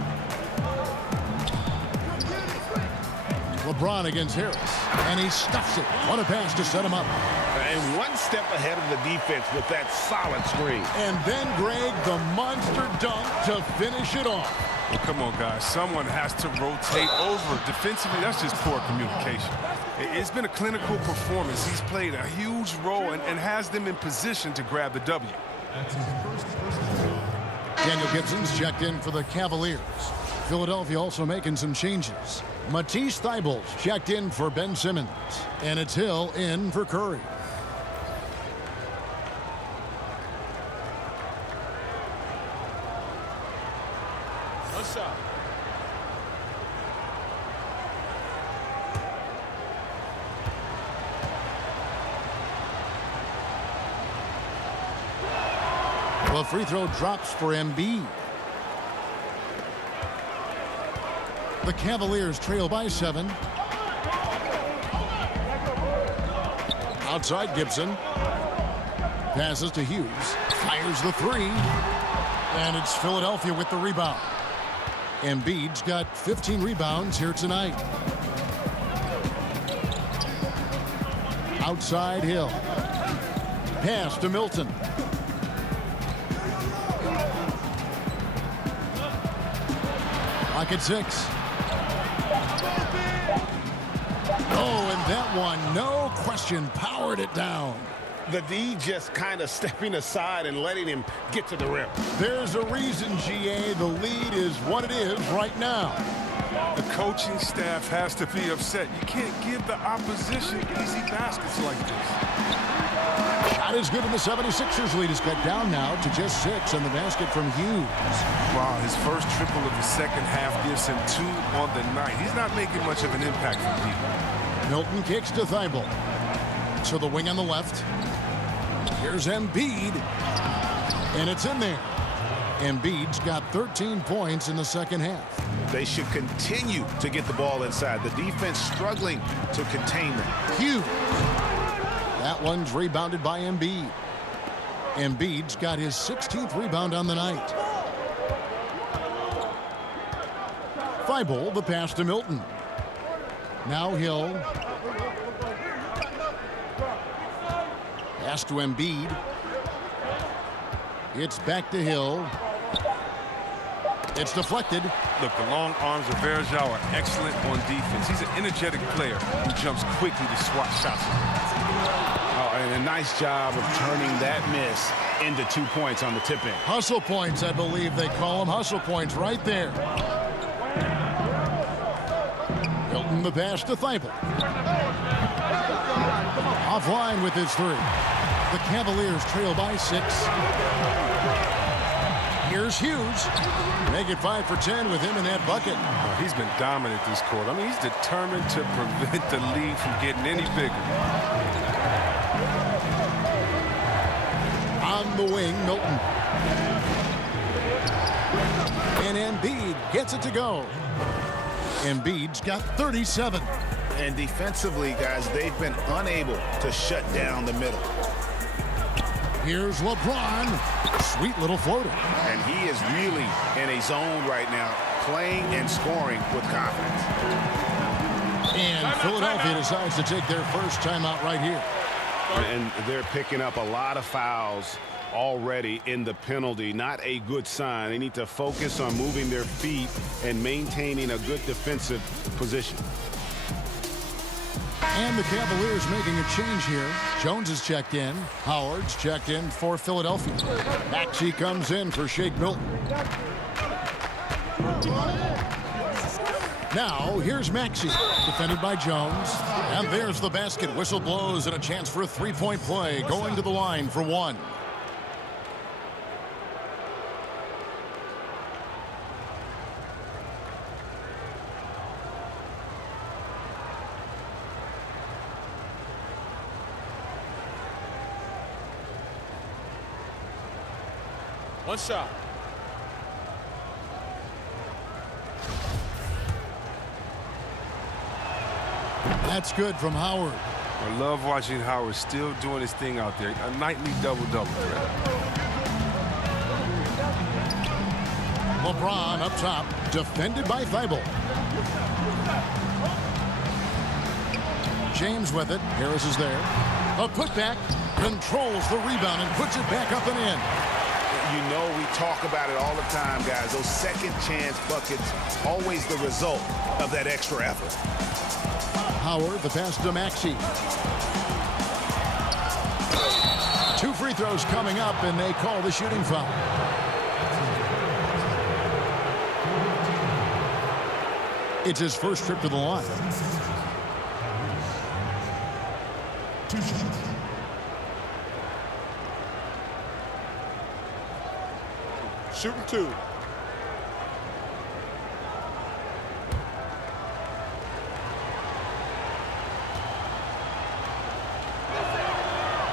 LeBron against Harris, and he stuffs it. What a pass to set him up. And one step ahead of the defense with that solid screen. And then, Greg, the monster dunk to finish it off. Well, come on, guys. Someone has to rotate over. Defensively, that's just poor communication. It's been a clinical performance. He's played a huge role and has them in position to grab the W. Daniel Gibson's checked in for the Cavaliers. Philadelphia also making some changes. Matisse Thybulle's checked in for Ben Simmons. And it's Hill in for Curry. What's up? The free throw drops for Embiid. The Cavaliers trail by 7. Outside Gibson. Passes to Hughes. Fires the 3. And it's Philadelphia with the rebound. Embiid's got 15 rebounds here tonight. Outside Hill. Pass to Milton. Clock at 6. Oh, and that one, no question, powered it down. The D just kind of stepping aside and letting him get to the rim. There's a reason, GA, the lead is what it is right now. The coaching staff has to be upset. You can't give the opposition easy baskets like this. Shot is good, and the 76ers lead is cut down now to just 6 on the basket from Hughes. Wow, his first triple of the second half gives him 2 on the night. He's not making much of an impact from deep. Milton kicks to Thibault. To the wing on the left. Here's Embiid. And it's in there. Embiid's got 13 points in the second half. They should continue to get the ball inside. The defense struggling to contain them. Huge. That one's rebounded by Embiid. Embiid's got his 16th rebound on the night. Thibault, the pass to Milton. Now Hill. Pass to Embiid. It's back to Hill. It's deflected. Look, the long arms of Verjao are excellent on defense. He's an energetic player who jumps quickly to swat shots. Oh, and a nice job of turning that miss into 2 points on the tip-in. Hustle points, I believe they call them. Hustle points right there. Hilton the pass to Thibault. Offline with his three. The Cavaliers trail by 6. Here's Hughes. Make it 5 for 10 with him in that bucket. He's been dominant this quarter. I mean, he's determined to prevent the lead from getting any bigger. On the wing, Milton. And Embiid gets it to go. Embiid's got 37. And defensively, guys, they've been unable to shut down the middle. Here's LeBron. Sweet little floater. And he is really in a zone right now, playing and scoring with confidence. And Philadelphia decides to take their first timeout right here. And they're picking up a lot of fouls already in the penalty. Not a good sign. They need to focus on moving their feet and maintaining a good defensive position. And the Cavaliers making a change here. Jones is checked in. Howard's checked in for Philadelphia. Maxey comes in for Shake Milton. Now, here's Maxey, defended by Jones. And there's the basket. Whistle blows and a chance for a three-point play. Going to the line for one. One shot. That's good from Howard. I love watching Howard still doing his thing out there. A nightly double-double threat. LeBron up top, defended by Thibault. James with it. Harris is there. A putback. Controls the rebound and puts it back up and in. You know, we talk about it all the time, guys. Those second chance buckets, always the result of that extra effort. Howard, the pass to Maxey. 2 free throws coming up, and they call the shooting foul. It's his first trip to the line. 2 shots. Shooting 2.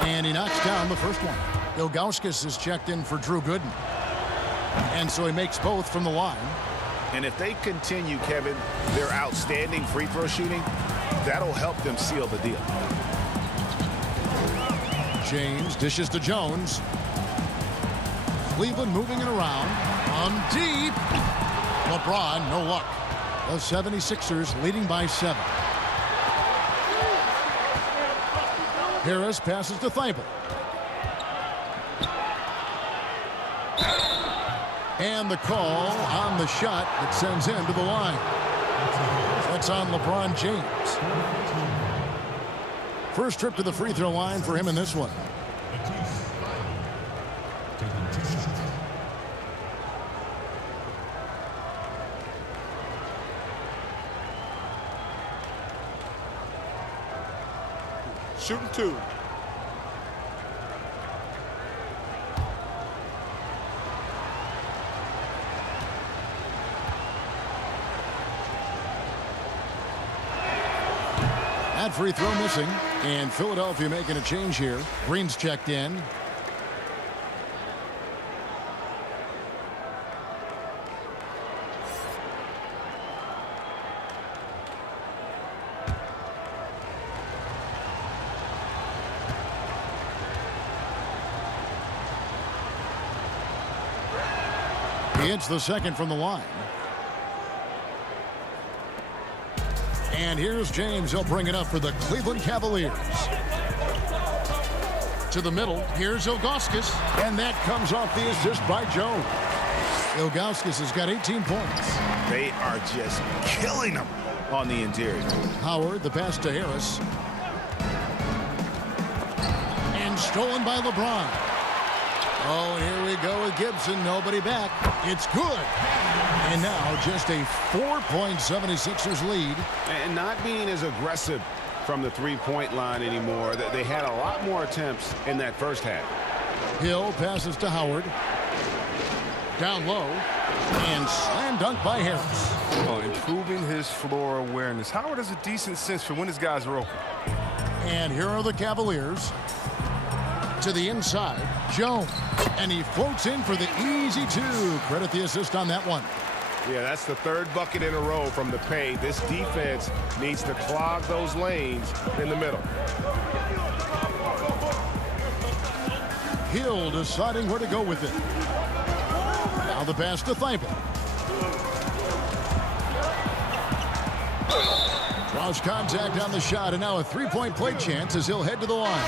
And he knocks down the first one. Ilgauskas is checked in for Drew Gooden. And so he makes both from the line. And if they continue, Kevin, their outstanding free throw shooting, that'll help them seal the deal. James dishes to Jones. Cleveland moving it around. On deep. LeBron, no luck. The 76ers leading by 7. Harris passes to Thibault. And the call on the shot that sends him to the line. That's on LeBron James. First trip to the free throw line for him in this one. Shooting 2. That free throw missing. And Philadelphia making a change here. Green's checked in. He hits the second from the line. And here's James. He'll bring it up for the Cleveland Cavaliers. To the middle. Here's Ilgauskas. And that comes off the assist by Jones. Ilgauskas has got 18 points. They are just killing them on the interior. Howard, the pass to Harris. And stolen by LeBron. Oh, and here we go with Gibson. Nobody back. It's good. And now just a 4-point 76ers lead. And not being as aggressive from the three-point line anymore. They had a lot more attempts in that first half. Hill passes to Howard. Down low. And slam dunk by Harris. Well, improving his floor awareness. Howard has a decent sense for when his guys are open. And here are the Cavaliers. To the inside. Jones. And he floats in for the easy two. Credit the assist on that one. Yeah, that's the third bucket in a row from the paint. This defense needs to clog those lanes in the middle. Hill deciding where to go with it. Now the pass to Thibault. Draws contact on the shot, and now a three-point play chance as he'll head to the line.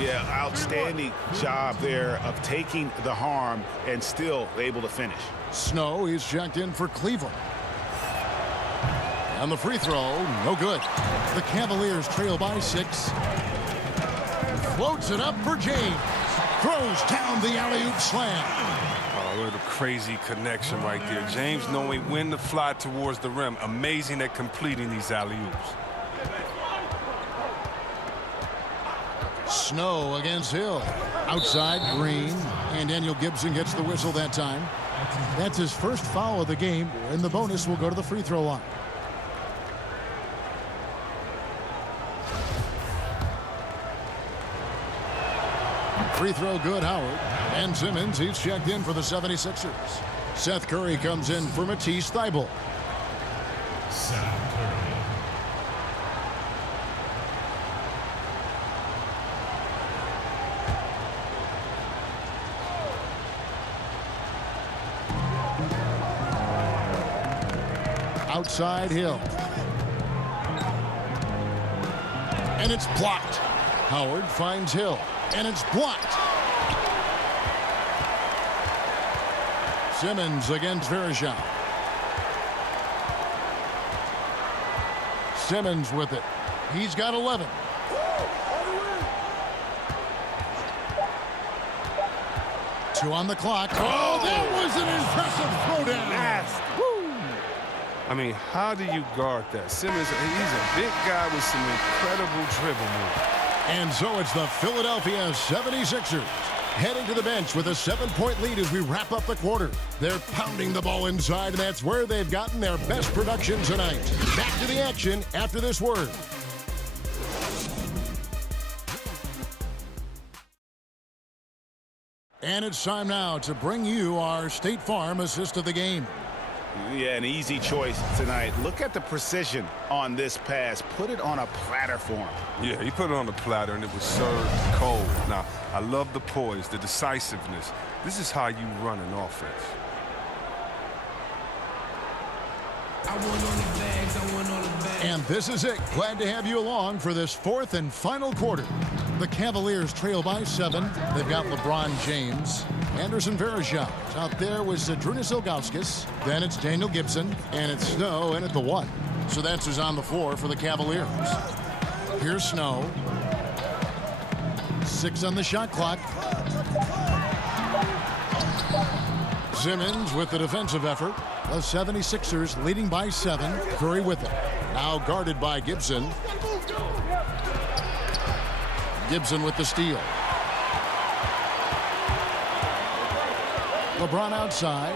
Yeah, outstanding job there of taking the harm and still able to finish. Snow is checked in for Cleveland. And the free throw, no good. The Cavaliers trail by 6. Floats it up for James. Throws down the alley-oop slam. Oh, what a crazy connection right there. James knowing when to fly towards the rim. Amazing at completing these alley-oops. Snow against Hill. Outside, Green. And Daniel Gibson gets the whistle that time. That's his first foul of the game, and the bonus will go to the free throw line. Free throw good, Howard. And Simmons, he's checked in for the 76ers. Seth Curry comes in for Matisse Thybulle. Seth Curry. Outside Hill. And it's blocked. Howard finds Hill. And it's blocked. Simmons against Verejao. Simmons with it. He's got 11. Two on the clock. Oh, that was an impressive throwdown. I mean, how do you guard that? Simmons, he's a big guy with some incredible dribble moves. And so it's the Philadelphia 76ers heading to the bench with a 7-point lead as we wrap up the quarter. They're pounding the ball inside, and that's where they've gotten their best production tonight. Back to the action after this word. And it's time now to bring you our State Farm assist of the game. Yeah, an easy choice tonight. Look at the precision on this pass. Put it on a platter for him. Yeah, he put it on the platter, and it was served cold. Now, I love the poise, the decisiveness. This is how you run an offense. And this is it. Glad to have you along for this fourth and final quarter. The Cavaliers trail by 7. They've got LeBron James. Anderson Verejao out there with Zydrunas Ilgauskas. Then it's Daniel Gibson, and it's Snow in at the 1. So that's who's on the floor for the Cavaliers. Here's Snow. 6 on the shot clock. Simmons with the defensive effort. The 76ers leading by 7. Curry with it. Now guarded by Gibson. Gibson with the steal. LeBron outside.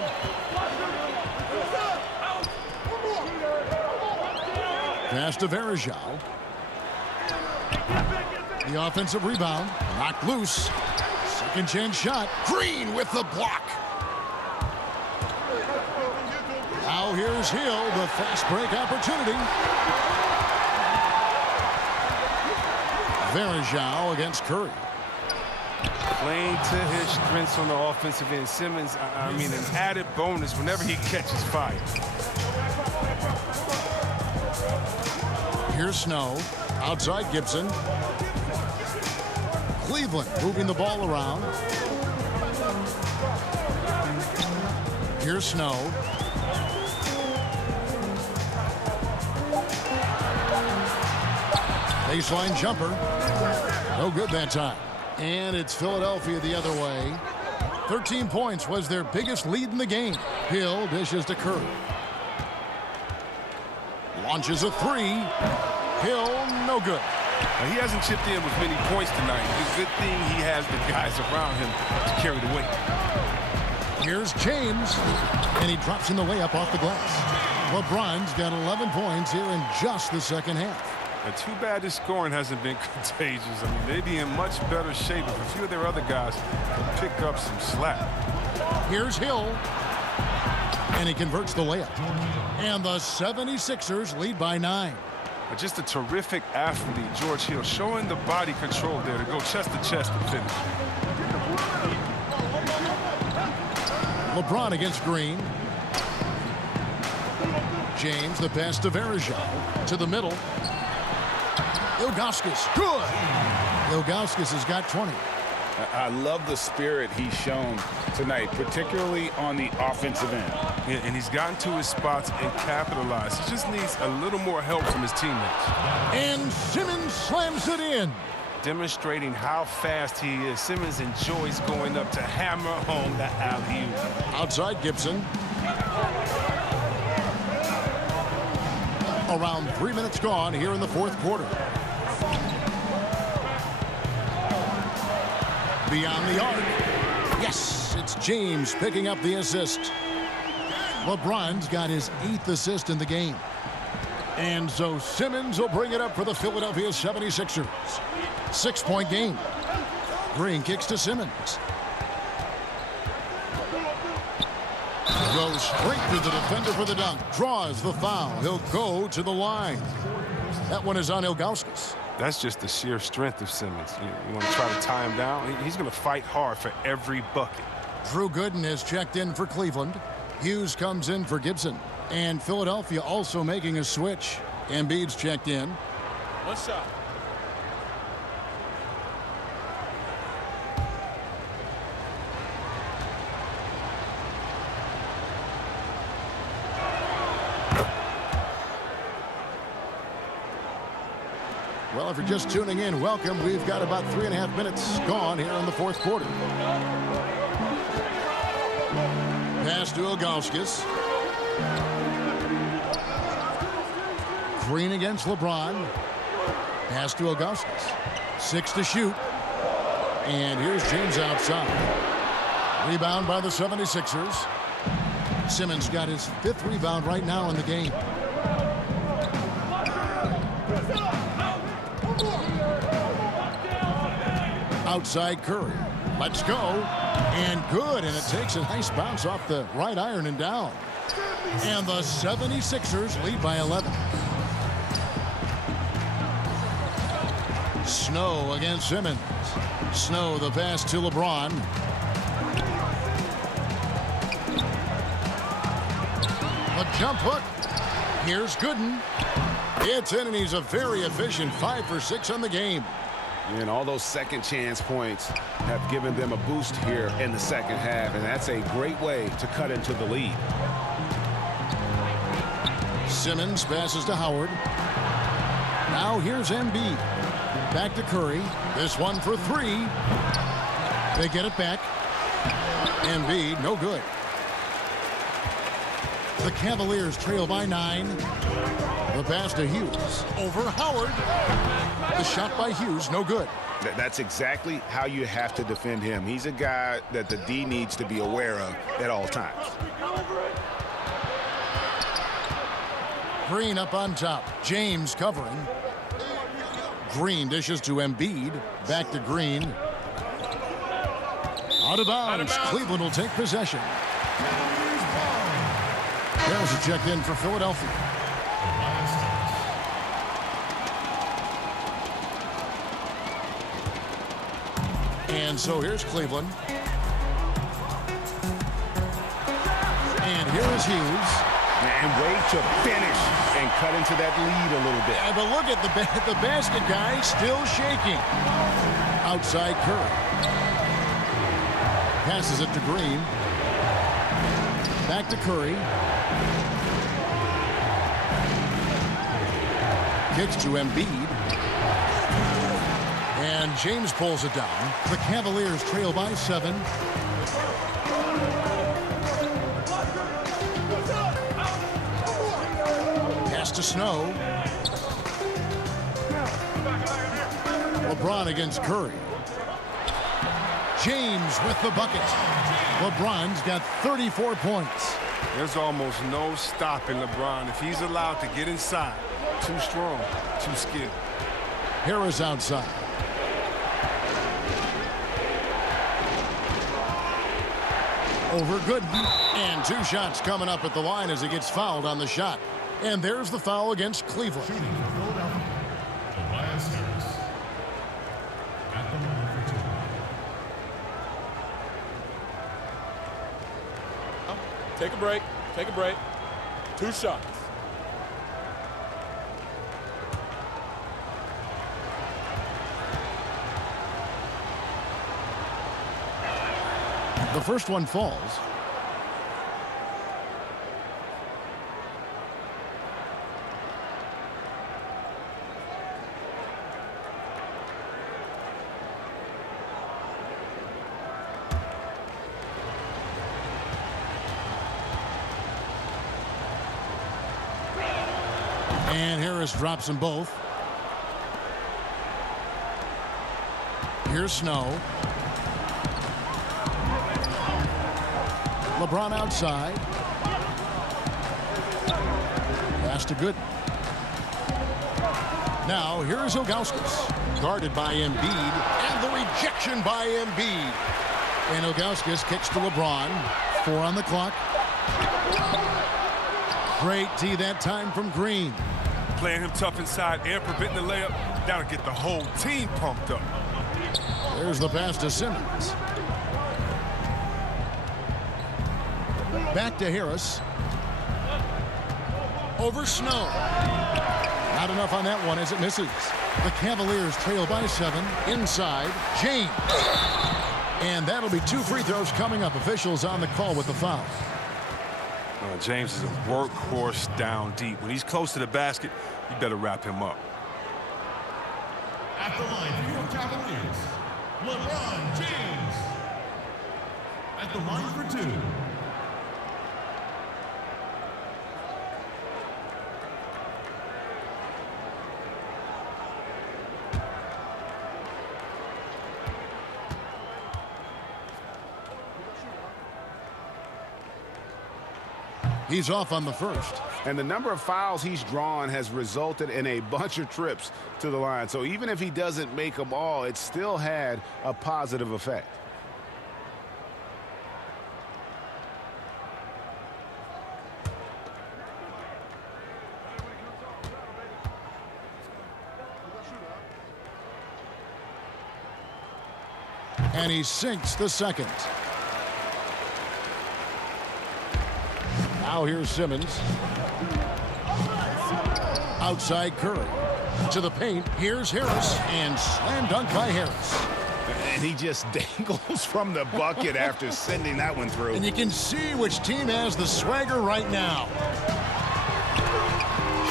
Pass to Verejao. The offensive rebound, knocked loose. Second chance shot. Green with the block. Now here's Hill, the fast break opportunity. Varejao against Curry. Playing to his strengths on the offensive end. Simmons, I mean, an added bonus whenever he catches fire. Here's Snow. Outside Gibson. Cleveland moving the ball around. Here's Snow. Baseline jumper. No good that time. And it's Philadelphia the other way. 13 points was their biggest lead in the game. Hill dishes to Curry. Launches a three. Hill, no good. Now, he hasn't chipped in with many points tonight. It's a good thing he has the guys around him to carry the weight. Here's James, and he drops in the layup off the glass. LeBron's got 11 points here in just the second half. Now, too bad this scoring hasn't been contagious. I mean, they'd be in much better shape if a few of their other guys could pick up some slack. Here's Hill, and he converts the layup. And the 76ers lead by 9. Just a terrific athlete, George Hill, showing the body control there to go chest to chest and finish. LeBron against Green. James, the pass to Varejao. To the middle. Ilgauskas, good. Ilgauskas has got 20. I love the spirit he's shown tonight, particularly on the offensive end. Yeah, and he's gotten to his spots and capitalized. He just needs a little more help from his teammates. And Simmons slams it in. Demonstrating how fast he is. Simmons enjoys going up to hammer home the alley-oop. Outside Gibson. Around 3 minutes gone here in the fourth quarter. Beyond the arc. Yes, it's James picking up the assist. LeBron's got his 8th assist in the game. And so Simmons will bring it up for the Philadelphia 76ers. 6-point game. Green kicks to Simmons. Goes straight to the defender for the dunk. Draws the foul. He'll go to the line. That one is on Ilgauskas. That's just the sheer strength of Simmons. You want to try to tie him down? He's going to fight hard for every bucket. Drew Gooden has checked in for Cleveland. Hughes comes in for Gibson. And Philadelphia also making a switch. Embiid's checked in. One shot. Well, if you're just tuning in, welcome. We've got about 3.5 minutes gone here in the fourth quarter. Pass to Ilgauskas. Green against LeBron. Pass to Ilgauskas. 6 to shoot. And here's James outside. Rebound by the 76ers. Simmons got his 5th rebound right now in the game. Outside Curry. Let's go. And good. And it takes a nice bounce off the right iron and down. And the 76ers lead by 11. Snow against Simmons. Snow the pass to LeBron. A jump hook. Here's Gooden. It's in, and he's a very efficient 5 for 6 on the game. And all those second chance points have given them a boost here in the second half, and that's a great way to cut into the lead. Simmons passes to Howard. Now here's Embiid. Back to Curry. This one for 3. They get it back. Embiid, no good. The Cavaliers trail by 9. The pass to Hughes. Over Howard. The shot by Hughes, no good. That's exactly how you have to defend him. He's a guy that the D needs to be aware of at all times. Green up on top. James covering. Green dishes to Embiid. Back to Green. Out of bounds. Cleveland will take possession. Harris is checked in for Philadelphia. And so here's Cleveland. And here is Hughes. And way to finish and cut into that lead a little bit. But look at the basket guy still shaking. Outside Curry. Passes it to Green. Back to Curry. Kicks to Embiid. And James pulls it down. The Cavaliers trail by 7. Pass to Snow. LeBron against Curry. James with the bucket. LeBron's got 34 points. There's almost no stopping LeBron if he's allowed to get inside. Too strong, too skilled. Harris outside. Over Gooden. And 2 shots coming up at the line as he gets fouled on the shot. And there's the foul against Cleveland. Take a break. Take a break. 2 shots. The first one falls. And Harris drops them both. Here's Snow. LeBron outside. Pass to Gooden. Now here's Ilgauskas. Guarded by Embiid. And the rejection by Embiid. And Ilgauskas kicks to LeBron. 4 on the clock. Great D that time from Green. Playing him tough inside and preventing the layup. That'll get the whole team pumped up. There's the pass to Simmons. Back to Harris. Over Snow. Not enough on that one as it misses. The Cavaliers trail by 7. Inside, James. And that'll be 2 free throws coming up. Officials on the call with the foul. James is a workhorse down deep. When he's close to the basket, you better wrap him up. At the line for your Cavaliers, LeBron James. At the line for 2. He's off on the first. And the number of fouls he's drawn has resulted in a bunch of trips to the line. So even if he doesn't make them all, it still had a positive effect. And he sinks the second. Now here's Simmons. Outside Curry. To the paint. Here's Harris. And slam dunk by Harris. And he just dangles from the bucket after sending that one through. And you can see which team has the swagger right now.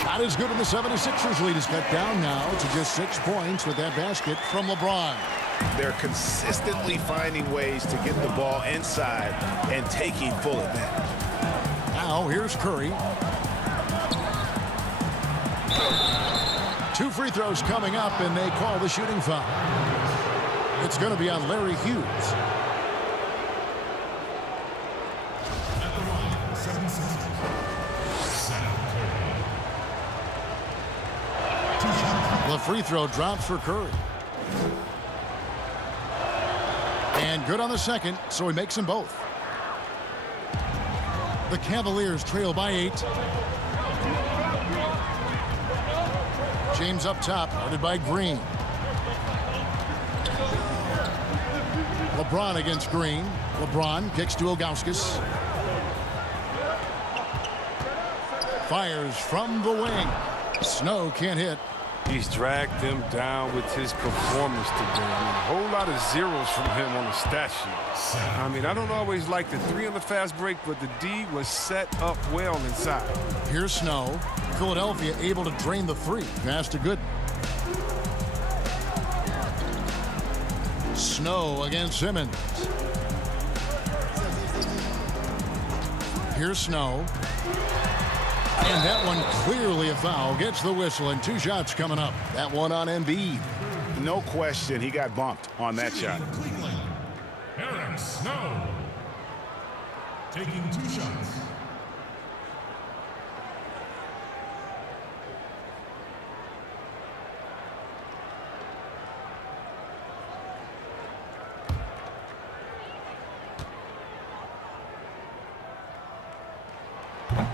Shot is good, and the 76ers lead is cut down now to just 6 points with that basket from LeBron. They're consistently finding ways to get the ball inside and taking full advantage. Now here's Curry. 2 free throws coming up, and they call the shooting foul. It's going to be on Larry Hughes. At the line, 76ers, Curry. 2 shots. The free throw drops for Curry. And good on the second, so he makes them both. The Cavaliers trail by 8. James up top, guarded by Green. LeBron against Green. LeBron kicks to Ilgauskas. Fires from the wing. Snow can't hit. He's dragged them down with his performance today. A whole lot of zeros from him on the stat sheet. I mean, I don't always like the 3 on the fast break, but the D was set up well inside. Here's Snow. Philadelphia able to drain the 3. Pass to Gooden. Snow against Simmons. Here's Snow. And that one clearly a foul. Gets the whistle, and 2 shots coming up. That one on Embiid. No question, he got bumped on that shot. Cleveland, Eric Snow. Taking 2 shots.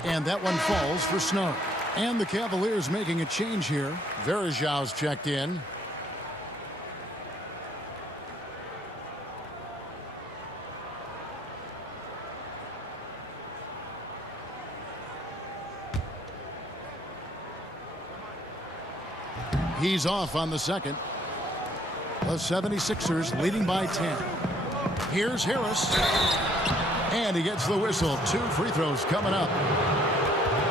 And that one falls for Snow. And the Cavaliers making a change here. Verajau's checked in. He's off on the second. The 76ers leading by 10. Here's Harris. And he gets the whistle. 2 free throws coming up.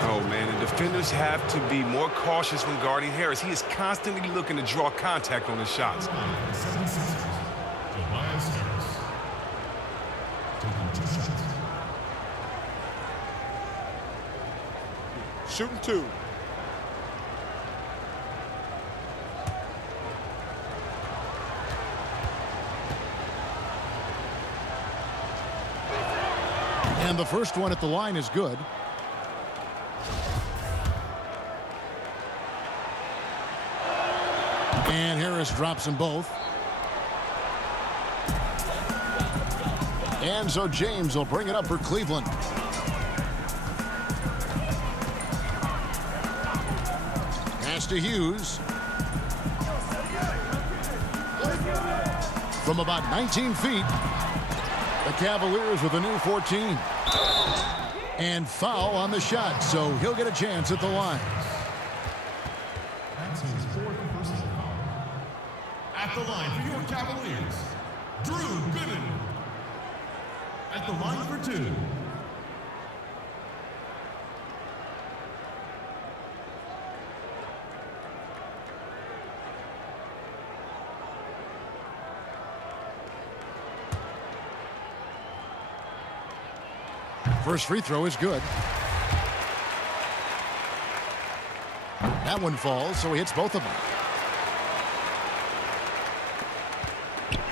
Oh, man, the defenders have to be more cautious when guarding Harris. He is constantly looking to draw contact on his shots. Shooting 2. And the first one at the line is good. And Harris drops them both. And so James will bring it up for Cleveland. Pass to Hughes. From about 19 feet, the Cavaliers with a new 14. And foul on the shot, so he'll get a chance at the line. That's his 4th personal foul. At the line for your Cavaliers, Drew Gooden. At the line for 2. First free throw is good. That one falls, so he hits both of them.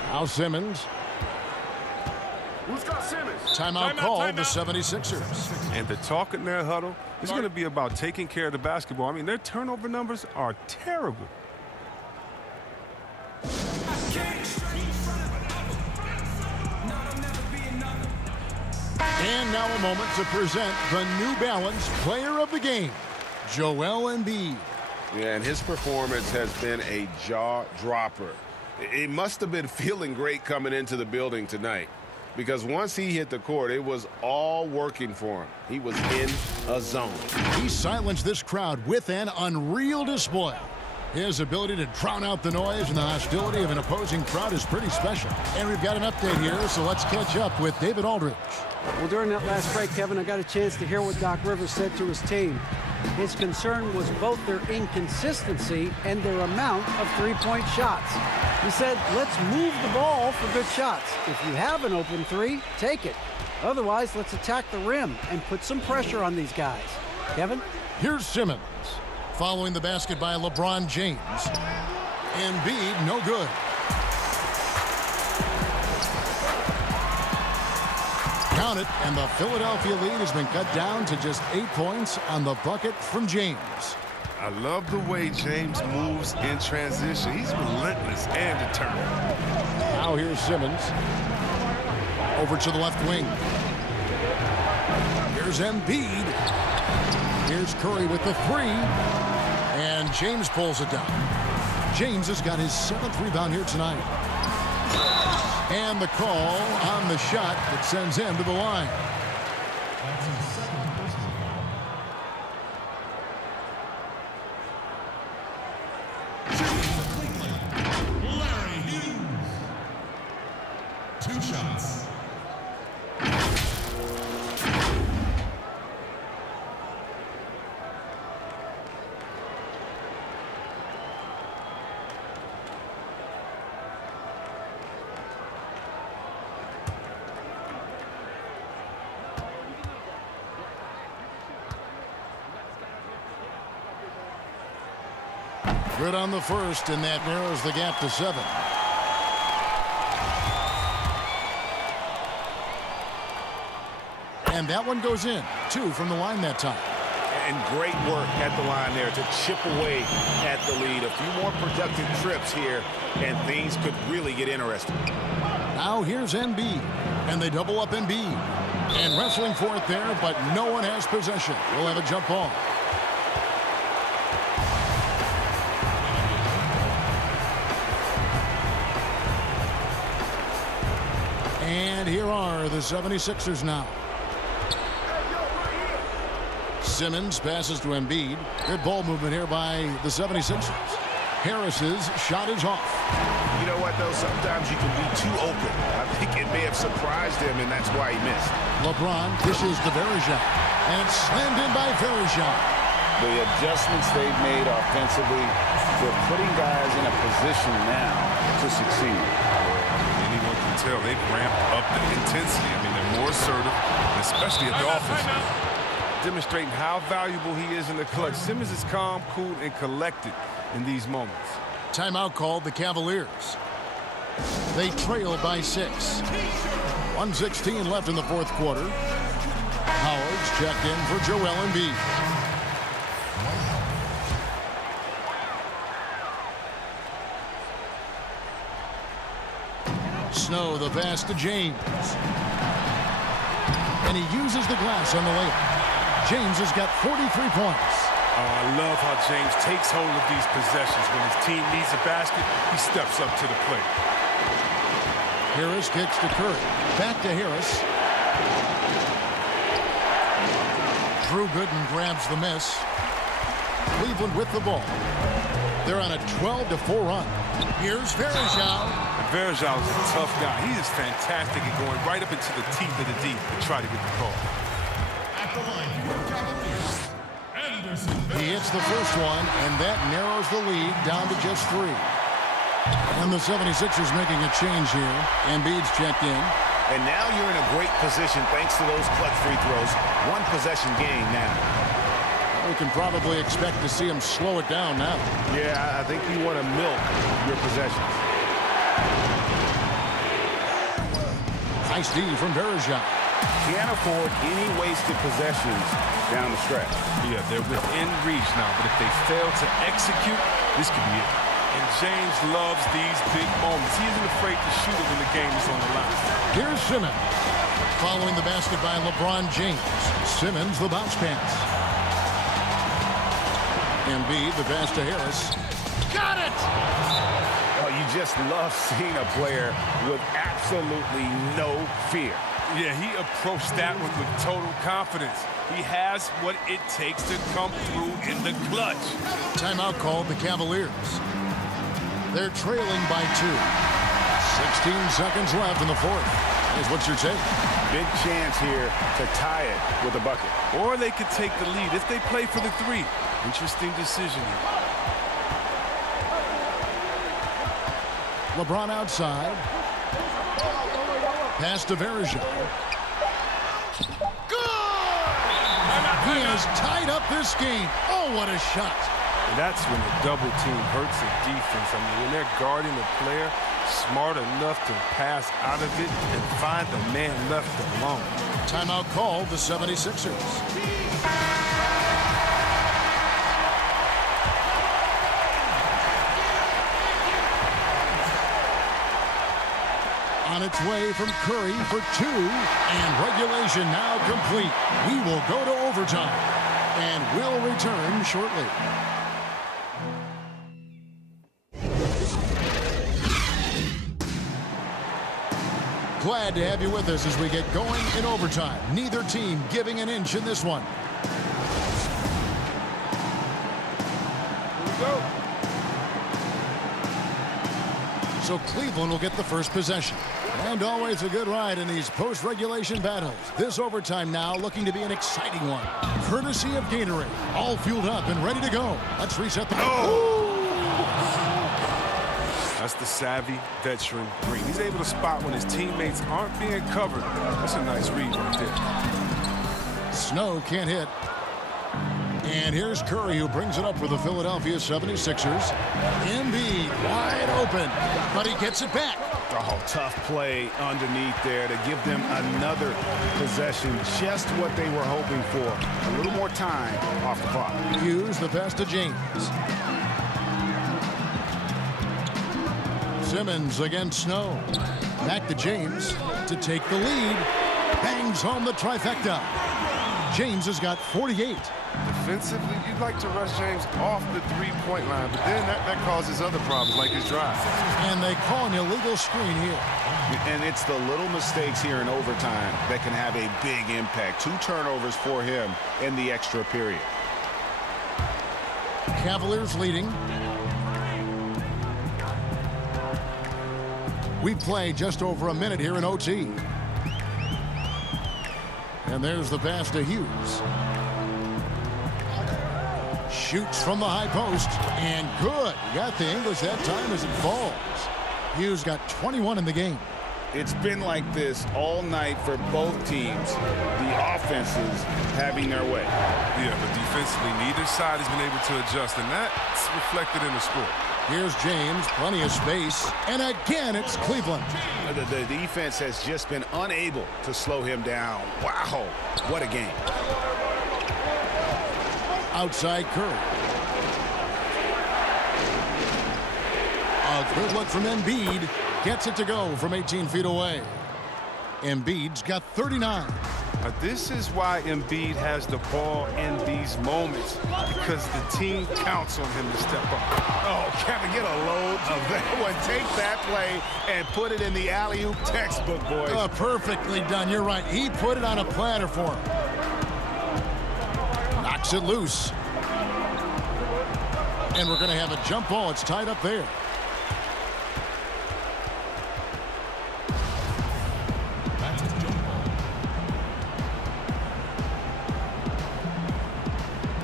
Now Simmons. Who's got Simmons? Timeout called the 76ers. And the talk in their huddle is going to be about taking care of the basketball. I mean, their turnover numbers are terrible. And now a moment to present the New Balance Player of the Game, Joel Embiid. Yeah, and his performance has been a jaw-dropper. He must have been feeling great coming into the building tonight, because once he hit the court, it was all working for him. He was in a zone. He silenced this crowd with an unreal display. His ability to drown out the noise and the hostility of an opposing crowd is pretty special. And we've got an update here, so let's catch up with David Aldridge. Well, during that last break, Kevin, I got a chance to hear what Doc Rivers said to his team. His concern was both their inconsistency and their amount of three-point shots. He said, let's move the ball for good shots. If you have an open 3, take it. Otherwise, let's attack the rim and put some pressure on these guys. Kevin? Here's Simmons. Following the basket by LeBron James. Embiid, no good. Count it, and the Philadelphia lead has been cut down to just 8 points on the bucket from James. I love the way James moves in transition. He's relentless and determined. Now here's Simmons. Over to the left wing. Here's Embiid. Here's Curry with the three. And James pulls it down. James has got his 7th rebound here tonight. And the call on the shot that sends him to the line. Larry Hughes. 2 shots. Good on the first, and that narrows the gap to 7. And that one goes in. 2 from the line that time. And great work at the line there to chip away at the lead. A few more productive trips here, and things could really get interesting. Now here's Embiid, and they double up Embiid. And wrestling for it there, but no one has possession. We'll have a jump ball. And here are the 76ers now. Simmons passes to Embiid. Good ball movement here by the 76ers. Harris's shot is off. You know what, though? Sometimes you can be too open. I think it may have surprised him, and that's why he missed. LeBron dishes to Verjao. And it's slammed in by Verjao. The adjustments they've made offensively, they're putting guys in a position now to succeed. Anyone can tell they've ramped up the intensity. I mean, they're more assertive, especially at the offensive end. Demonstrating how valuable he is in the clutch. Simmons is calm, cool, and collected in these moments. Timeout called the Cavaliers. They trail by 6. 1:16 left in the 4th quarter. Howard's checked in for Joel Embiid. Snow the pass to James. And he uses the glass on the layup. James has got 43 points. I love how James takes hold of these possessions. When his team needs a basket, he steps up to the plate. Harris kicks to Curry. Back to Harris. Drew Gooden grabs the miss. Cleveland with the ball. They're on a 12-4 run. Here's Verjao. Verjao is a tough guy. He is fantastic at going right up into the teeth of the D to try to get the call. At the line, your Cavaliers. Anderson. He hits the first one, and that narrows the lead down to just 3. And the 76ers making a change here. Embiid's checked in. And now you're in a great position thanks to those clutch free throws. 1 possession game now. We can probably expect to see him slow it down now. Yeah, I think you want to milk your possessions. Nice D from Verjao. Can't afford any wasted possessions down the stretch. Yeah, they're within reach now, but if they fail to execute, this could be it. And James loves these big moments. He isn't afraid to shoot it when the game is on the line. Here's Simmons. Following the basket by LeBron James. Simmons, the bounce pass. Embiid, the pass to Harris. Got it! Oh, you just love seeing a player with absolutely no fear. Yeah, he approached that one with total confidence. He has what it takes to come through in the clutch. Timeout called the Cavaliers. They're trailing by 2. 16 seconds left in the 4th. Here's what's your take? Big chance here to tie it with a bucket. Or they could take the lead if they play for the 3. Interesting decision here. LeBron outside. Pass to Verjao. Good! He has tied up this game. Oh, what a shot. And that's when the double team hurts the defense. I mean, when they're guarding the player, smart enough to pass out of it and find the man left alone. Timeout called the 76ers. On its way from Curry for 2, and regulation now complete. We will go to overtime, and we'll return shortly. Glad to have you with us as we get going in overtime. Neither team giving an inch in this one. Here we go. So Cleveland will get the first possession. And always a good ride in these post-regulation battles. This overtime now looking to be an exciting one. Courtesy of Gatorade. All fueled up and ready to go. Let's reset the... That's the savvy veteran Green. He's able to spot when his teammates aren't being covered. That's a nice read right there. Snow can't hit. And here's Curry, who brings it up for the Philadelphia 76ers. Embiid wide open, but he gets it back. Oh, tough play underneath there to give them another possession. Just what they were hoping for. A little more time off the clock. Hughes, the pass to James. Simmons against Snow. Back to James to take the lead. Bangs home the trifecta. James has got 48. Defensively, you'd like to rush James off the three-point line, but then that causes other problems like his drive. And they call an illegal screen here. And it's the little mistakes here in overtime that can have a big impact. 2 turnovers for him in the extra period. Cavaliers leading. We play just over a minute here in OT. And there's the pass to Hughes. Shoots from the high post, and good. He got the English that time as it falls. Hughes got 21 in the game. It's been like this all night for both teams. The offenses having their way. Yeah, but defensively, neither side has been able to adjust, and that's reflected in the score. Here's James, plenty of space, and again it's Cleveland. The defense has just been unable to slow him down. Wow, what a game. Outside Curry. A good look from Embiid. Gets it to go from 18 feet away. Embiid's got 39. Now, this is why Embiid has the ball in these moments, because the team counts on him to step up. Oh, Kevin, get a load of that one. Take that play and put it in the alley-oop textbook, boys. Perfectly done. You're right. He put it on a platter for him. Knocks it loose. And we're going to have a jump ball. It's tied up there.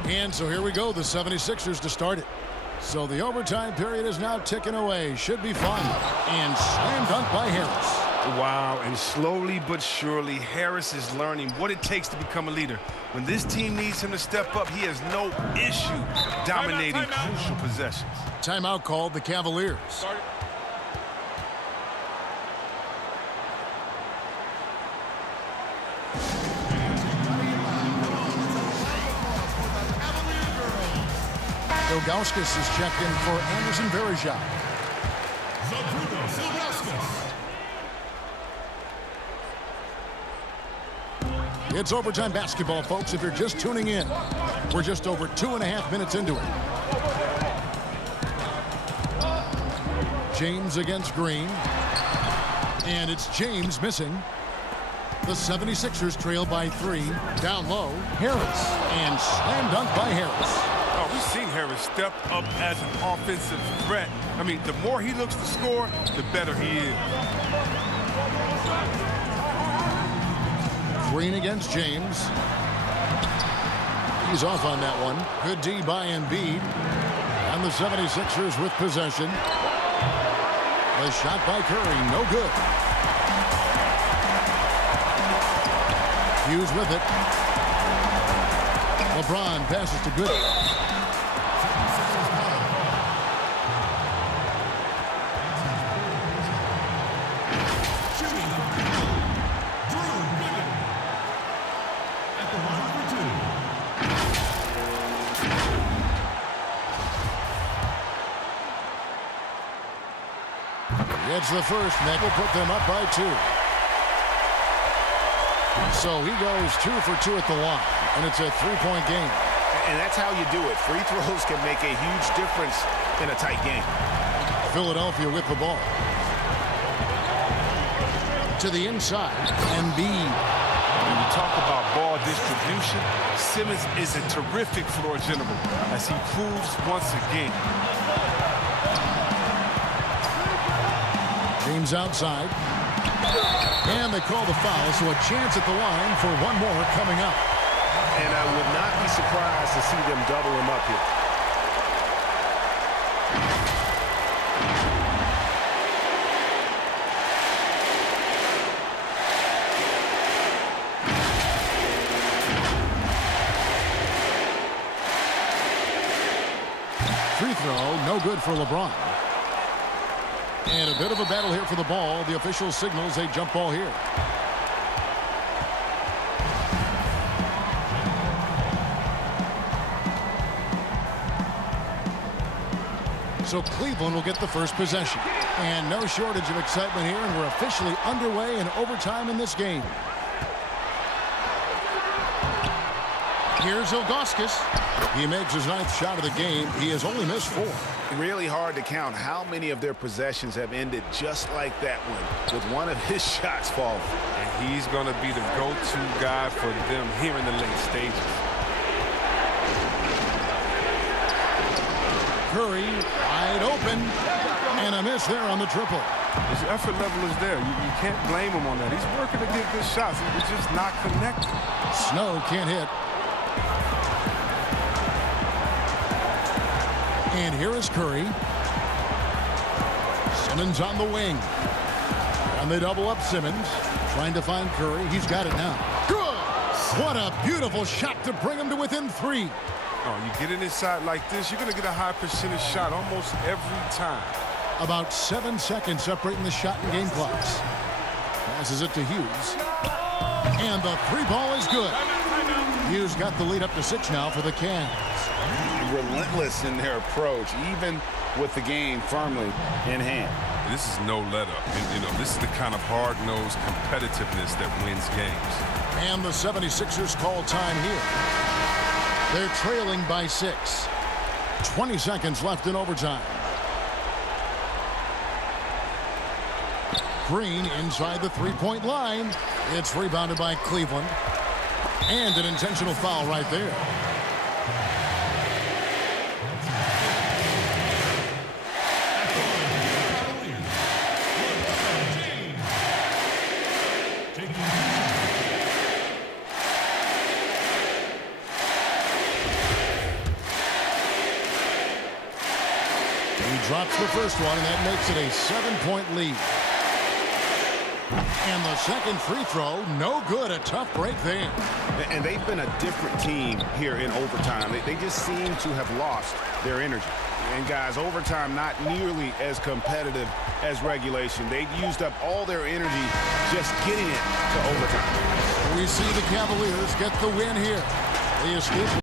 And so here we go, the 76ers to start it. So the overtime period is now ticking away. Should be fun. And slam dunk by Harris. Wow, and slowly but surely, Harris is learning what it takes to become a leader. When this team needs him to step up, he has no issue dominating crucial possessions. Timeout called the Cavaliers. Ilgauskas is checked in for Anderson Varejao. It's overtime basketball, folks, if you're just tuning in. We're just over 2.5 minutes into it. James against Green. And it's James missing. The 76ers trail by 3. Down low, Harris. And slam dunk by Harris. Oh, we've seen Harris step up as an offensive threat. I mean, the more he looks to score, the better he is. Green against James. He's off on that one. Good D by Embiid. And the 76ers with possession. The shot by Curry, no good. Hughes with it. LeBron passes to Gooding. Gets the first, and that will put them up by 2. So he goes 2 for 2 at the line, and it's a 3-point game. And that's how you do it. Free throws can make a huge difference in a tight game. Philadelphia with the ball. To the inside, Embiid. When you talk about ball distribution, Simmons is a terrific floor general, as he proves once again. James outside. And they call the foul, so a chance at the line for one more coming up. And I would not be surprised to see them double him up here. Free throw, no good for LeBron. And a bit of a battle here for the ball. The official signals a jump ball here. So Cleveland will get the first possession. And no shortage of excitement here, and we're officially underway in overtime in this game. Here's Ilgauskas. He makes his 9th shot of the game. He has only missed 4. Really hard to count how many of their possessions have ended just like that one, with one of his shots falling. And he's going to be the go-to guy for them here in the late stages. Curry wide open, and a miss there on the triple. His effort level is there. You can't blame him on that. He's working to get good shots. He's just not connected. Snow can't hit. And here is Curry. Simmons on the wing. And they double up Simmons. Trying to find Curry. He's got it now. Good! What a beautiful shot to bring him to within 3. Oh, you get it inside like this, you're going to get a high percentage shot almost every time. About 7 seconds separating the shot and game clocks. Passes it to Hughes. And the 3 ball is good. Hughes got the lead up to 6 now for the Cavs. Relentless in their approach, even with the game firmly in hand. This is no let-up. This is the kind of hard-nosed competitiveness that wins games. And the 76ers call time here. They're trailing by 6. 20 seconds left in overtime. Green inside the 3-point line. It's rebounded by Cleveland. And an intentional foul right there. Drops the first one, and that makes it a 7-point lead. And the second free throw, no good. A tough break there. And they've been a different team here in overtime. They just seem to have lost their energy. And guys, overtime not nearly as competitive as regulation. They've used up all their energy just getting it to overtime. We see the Cavaliers get the win here. They escape.